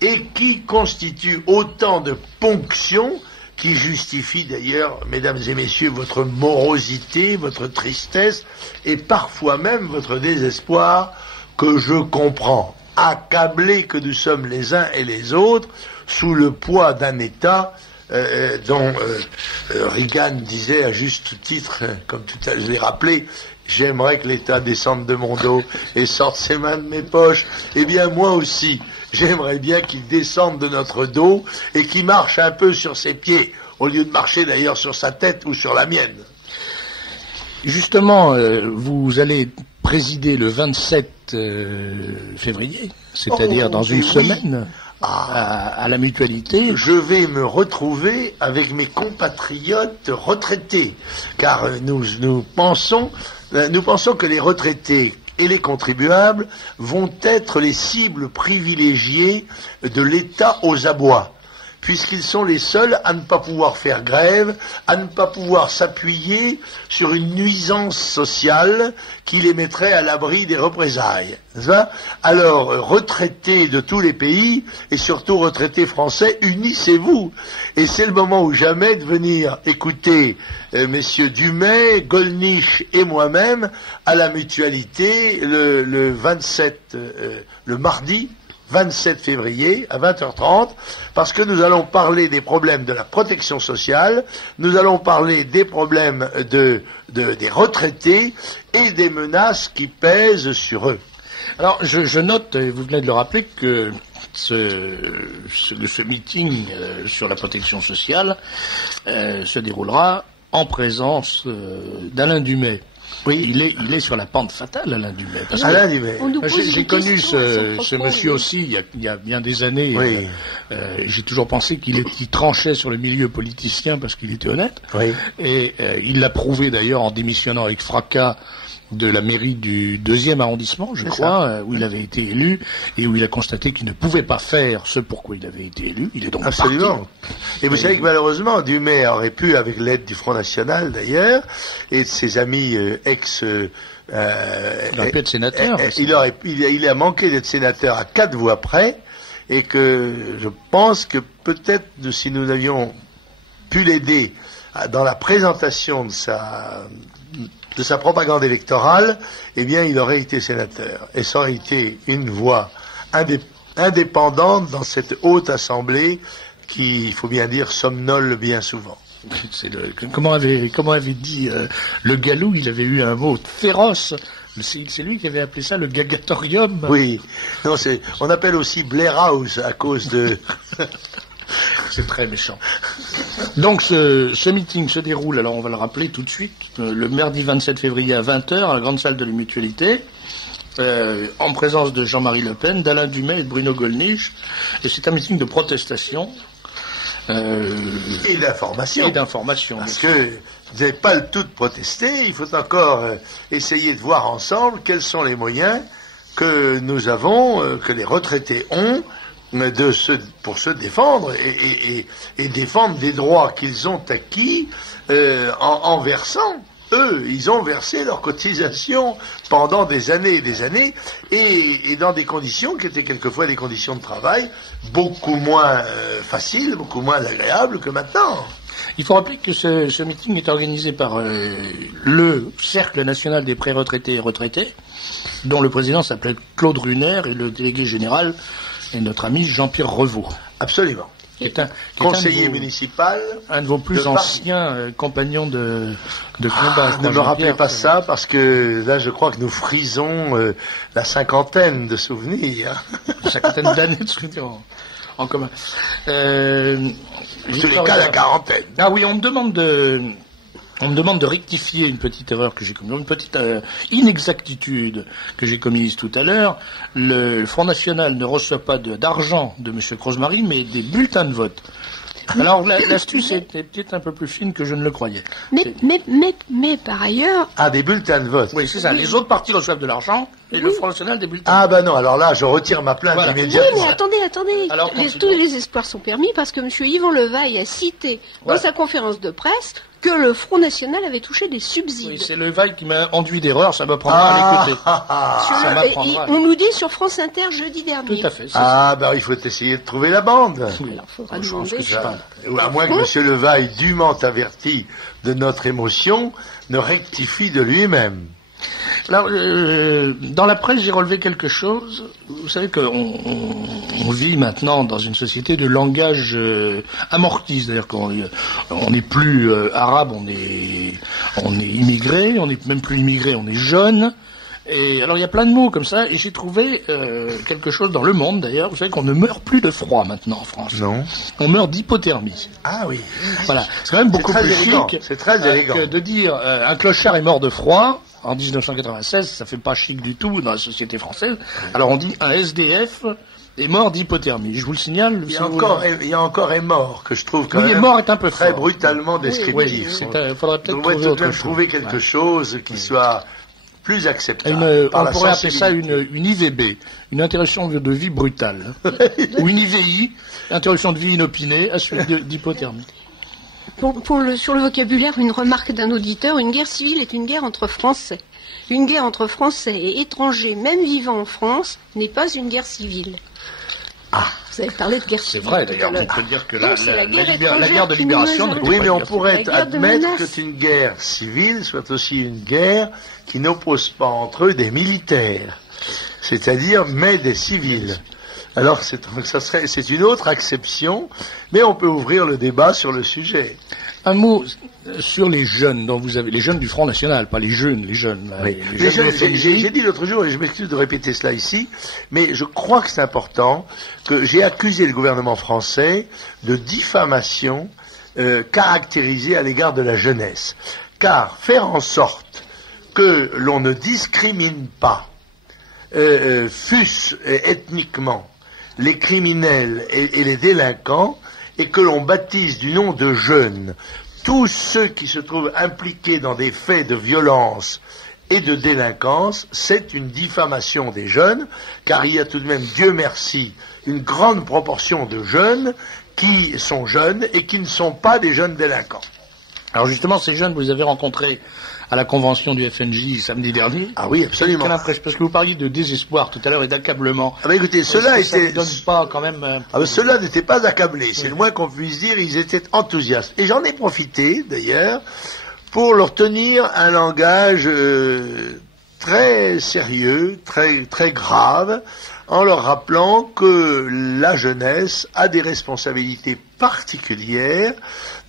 et qui constituent autant de ponctions qui justifient d'ailleurs, mesdames et messieurs, votre morosité, votre tristesse et parfois même votre désespoir, que je comprends, accablés que nous sommes les uns et les autres sous le poids d'un État dont Reagan disait à juste titre, comme tout à l'heure je l'ai rappelé, j'aimerais que l'État descende de mon dos et sorte ses mains de mes poches. Eh bien moi aussi, j'aimerais bien qu'il descende de notre dos et qu'il marche un peu sur ses pieds, au lieu de marcher d'ailleurs sur sa tête ou sur la mienne. Justement, vous allez présider le 27 février, c'est-à-dire dans une semaine. À la mutualité. Je vais me retrouver avec mes compatriotes retraités, car nous pensons que les retraités et les contribuables vont être les cibles privilégiées de l'État aux abois, puisqu'ils sont les seuls à ne pas pouvoir faire grève, à ne pas pouvoir s'appuyer sur une nuisance sociale qui les mettrait à l'abri des représailles. Alors, retraités de tous les pays, et surtout retraités français, unissez-vous. Et c'est le moment ou jamais de venir écouter messieurs Dumay, Gollnisch et moi-même à la mutualité le 27, le mardi 27 février à 20h30, parce que nous allons parler des problèmes de la protection sociale, nous allons parler des problèmes des retraités et des menaces qui pèsent sur eux. Alors, je note, vous venez de le rappeler, que ce meeting sur la protection sociale se déroulera en présence d'Alain Dumay. Oui, il est sur la pente fatale, Alain Dumay. Alain Dumay. J'ai connu ce monsieur aussi il y a bien des années. Oui. J'ai toujours pensé qu'il tranchait sur le milieu politicien parce qu'il était honnête. Oui. Et il l'a prouvé d'ailleurs en démissionnant avec fracas de la mairie du 2e arrondissement, je crois, où il avait été élu et où il a constaté qu'il ne pouvait pas faire ce pourquoi il avait été élu. Il est donc absolument. Parti. Et vous savez que malheureusement, Dumay aurait pu, avec l'aide du Front National d'ailleurs, et de ses amis Il aurait pu être sénateur. Il a manqué d'être sénateur à 4 voix près, et que je pense que peut-être si nous avions pu l'aider dans la présentation de sa propagande électorale, eh bien, il aurait été sénateur. Et ça aurait été une voix indépendante dans cette haute assemblée qui, il faut bien dire, somnole bien souvent. Comment avait dit le Galou, il avait eu un mot féroce. C'est lui qui avait appelé ça le gagatorium. Oui. Non, on appelle aussi Blair House à cause de... C'est très méchant. Donc ce meeting se déroule, alors on va le rappeler tout de suite, le mardi 27 février à 20h à la grande salle de la Mutualité, en présence de Jean-Marie Le Pen, d'Alain Dumais et de Bruno Gollnisch. Et c'est un meeting de protestation. Et d'information. Parce que vous n'avez pas le tout de protester, il faut encore essayer de voir ensemble quels sont les moyens que nous avons, que les retraités ont, pour se défendre et défendre des droits qu'ils ont acquis en versant. Eux, ils ont versé leurs cotisations pendant des années et des années, et dans des conditions qui étaient quelquefois des conditions de travail beaucoup moins faciles, beaucoup moins agréables que maintenant. Il faut rappeler que ce meeting est organisé par le Cercle national des pré-retraités et retraités, dont le président s'appelait Claude Runer, et le délégué général est notre ami Jean-Pierre Revaux. Absolument. Conseiller municipal. Un de vos plus anciens compagnons de combat. Ne me rappelez pas ça, parce que là, je crois que nous frisons la cinquantaine de souvenirs. Une cinquantaine d'années de souvenirs en commun. En tous les cas, la quarantaine. Ah oui, on me demande de rectifier une petite erreur que j'ai commise, une petite inexactitude que j'ai commise tout à l'heure. Le Front National ne reçoit pas d'argent de M. Crozemarie, mais des bulletins de vote. Alors l'astuce était peut-être un peu plus fine que je ne le croyais. Mais par ailleurs... Ah, des bulletins de vote. Oui, c'est ça. Oui. Les autres partis reçoivent de l'argent et le Front National des bulletins. Ah ben non, alors là, je retire ma plainte immédiatement. Oui, mais attendez. Alors, tous les espoirs sont permis parce que M. Yvan Levaille a cité dans sa conférence de presse que le Front National avait touché des subsides. Oui, c'est Levaille qui m'a enduit d'erreur, ça me prendra à l'écouter. On nous dit sur France Inter jeudi dernier. Tout à fait. Il faut essayer de trouver la bande. Oui. Alors, faudra demander. À moins que M. Levaille, dûment averti de notre émotion, ne rectifie de lui-même. Alors, dans la presse, j'ai relevé quelque chose. Vous savez qu'on vit maintenant dans une société de langage amorti, c'est-à-dire qu'on n'est plus arabe, on est immigré, on n'est même plus immigré, on est jeune. Et alors il y a plein de mots comme ça, et j'ai trouvé quelque chose dans Le Monde d'ailleurs. Vous savez qu'on ne meurt plus de froid maintenant en France. Non. On meurt d'hypothermie. Ah oui. Voilà. C'est quand même beaucoup plus chic. C'est très élégant. Que de dire un clochard est mort de froid. En 1996, ça fait pas chic du tout dans la société française. Alors on dit un SDF est mort d'hypothermie. Je vous le signale. Il y a encore est mort que je trouve quand même mort est un peu très brutalement descriptif. Il faudrait peut-être trouver quelque chose qui soit plus acceptable. On pourrait appeler ça une IVB, une interruption de vie brutale, ou une IVI, interruption de vie inopinée à suite d'hypothermie. Sur le vocabulaire, une remarque d'un auditeur: une guerre civile est une guerre entre Français. Une guerre entre Français et étrangers, même vivant en France, n'est pas une guerre civile. Ah, vous avez parlé de guerre civile. C'est vrai d'ailleurs, on peut dire que la guerre de libération... Oui, mais on pourrait admettre que une guerre civile soit aussi une guerre qui n'oppose pas entre eux des militaires, c'est-à-dire mais des civils. Alors c'est une autre acception, mais on peut ouvrir le débat sur le sujet. Un mot sur les jeunes dont vous avez, les jeunes du Front National, pas les jeunes, les jeunes. Oui. J'ai dit l'autre jour, et je m'excuse de répéter cela ici, mais je crois que c'est important, que j'ai accusé le gouvernement français de diffamation caractérisée à l'égard de la jeunesse. Car faire en sorte que l'on ne discrimine pas, fût-ce ethniquement, les criminels et les délinquants, et que l'on baptise du nom de jeunes tous ceux qui se trouvent impliqués dans des faits de violence et de délinquance, c'est une diffamation des jeunes, car il y a tout de même, Dieu merci, une grande proportion de jeunes qui sont jeunes et qui ne sont pas des jeunes délinquants. Alors justement, ces jeunes, vous les avez rencontrés à la convention du FNJ samedi dernier. Ah oui, absolument. Quelle impression, parce que vous parliez de désespoir tout à l'heure et d'accablement. Ah bah écoutez, cela était... donne pas quand même... ceux-là n'étaient pas accablés, c'est le moins qu'on puisse dire, ils étaient enthousiastes. Et j'en ai profité, d'ailleurs, pour leur tenir un langage très sérieux, très grave, en leur rappelant que la jeunesse a des responsabilités particulières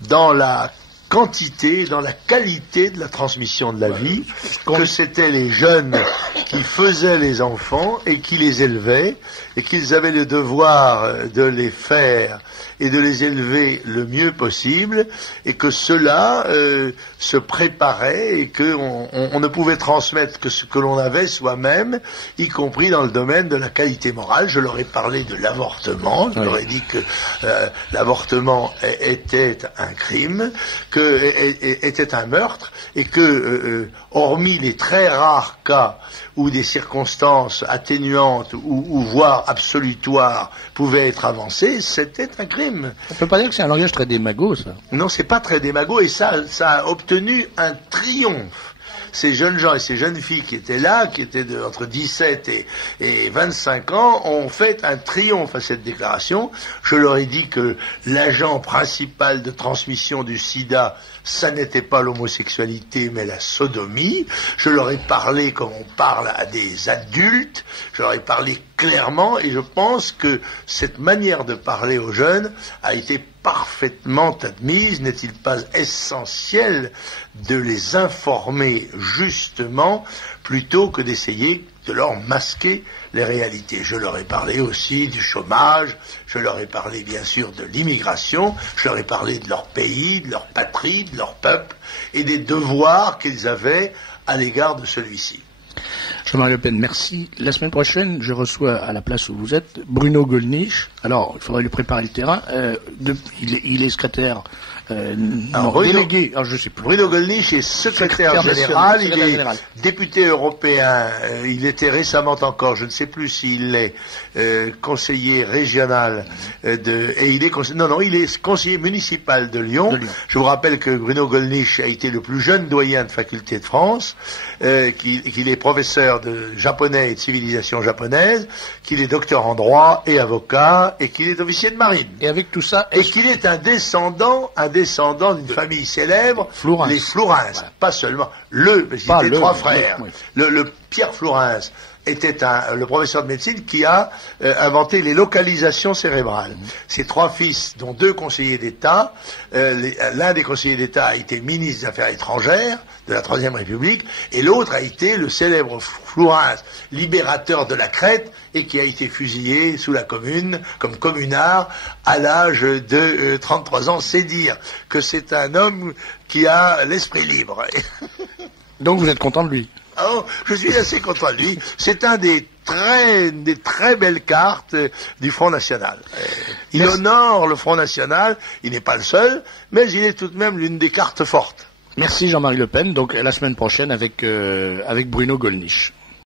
dans la quantité, dans la qualité de la transmission de la vie, que c'était les jeunes qui faisaient les enfants et qui les élevaient, et qu'ils avaient le devoir de les faire et de les élever le mieux possible, et que cela se préparait et qu'on ne pouvait transmettre que ce que l'on avait soi-même, y compris dans le domaine de la qualité morale. Je leur ai parlé de l'avortement, je leur ai dit que l'avortement était un crime, était un meurtre, et que, hormis les très rares cas où des circonstances atténuantes ou voire absolutoires pouvaient être avancées, c'était un crime. On peut pas dire que c'est un langage très démago, ça. Non, c'est pas très démago, et ça a obtenu un triomphe. Ces jeunes gens et ces jeunes filles qui étaient là, qui étaient entre 17 et 25 ans, ont fait un triomphe à cette déclaration. Je leur ai dit que l'agent principal de transmission du sida, ça n'était pas l'homosexualité, mais la sodomie. Je leur ai parlé comme on parle à des adultes. Je leur ai parlé clairement, et je pense que cette manière de parler aux jeunes a été parfaitement admise. N'est-il pas essentiel de les informer justement plutôt que d'essayer de leur masquer les réalités? Je leur ai parlé aussi du chômage, je leur ai parlé bien sûr de l'immigration, je leur ai parlé de leur pays, de leur patrie, de leur peuple et des devoirs qu'ils avaient à l'égard de celui-ci. Jean-Marie Le Pen, merci. La semaine prochaine, je reçois à la place où vous êtes Bruno Gollnisch. Alors, il faudrait lui préparer le terrain. Il est secrétaire délégué. Alors, je sais plus. Bruno Gollnisch est secrétaire général. Il est député européen. Il était récemment encore, je ne sais plus s'il est conseiller régional et il est il est conseiller municipal de Lyon. Je vous rappelle que Bruno Gollnisch a été le plus jeune doyen de faculté de France, qu'il est professeur de japonais et de civilisation japonaise, qu'il est docteur en droit et avocat, et qu'il est officier de marine. Et avec tout ça, et qu'il est un descendant d'une famille célèbre, Flourens. Les Flourens. Voilà. Pas seulement c'était trois frères. Oui. Le Pierre Flourens était le professeur de médecine qui a inventé les localisations cérébrales. Ses trois fils, dont deux conseillers d'État, l'un des conseillers d'État a été ministre des Affaires étrangères de la Troisième République, et l'autre a été le célèbre Flourens, libérateur de la Crète, et qui a été fusillé sous la Commune, comme communard, à l'âge de 33 ans. C'est dire que c'est un homme qui a l'esprit libre. Donc vous êtes content de lui? Oh, je suis assez content de lui. C'est un des très belles cartes du Front National. Il honore le Front National, il n'est pas le seul, mais il est tout de même l'une des cartes fortes. Merci Jean-Marie Le Pen, donc la semaine prochaine avec Bruno Gollnisch.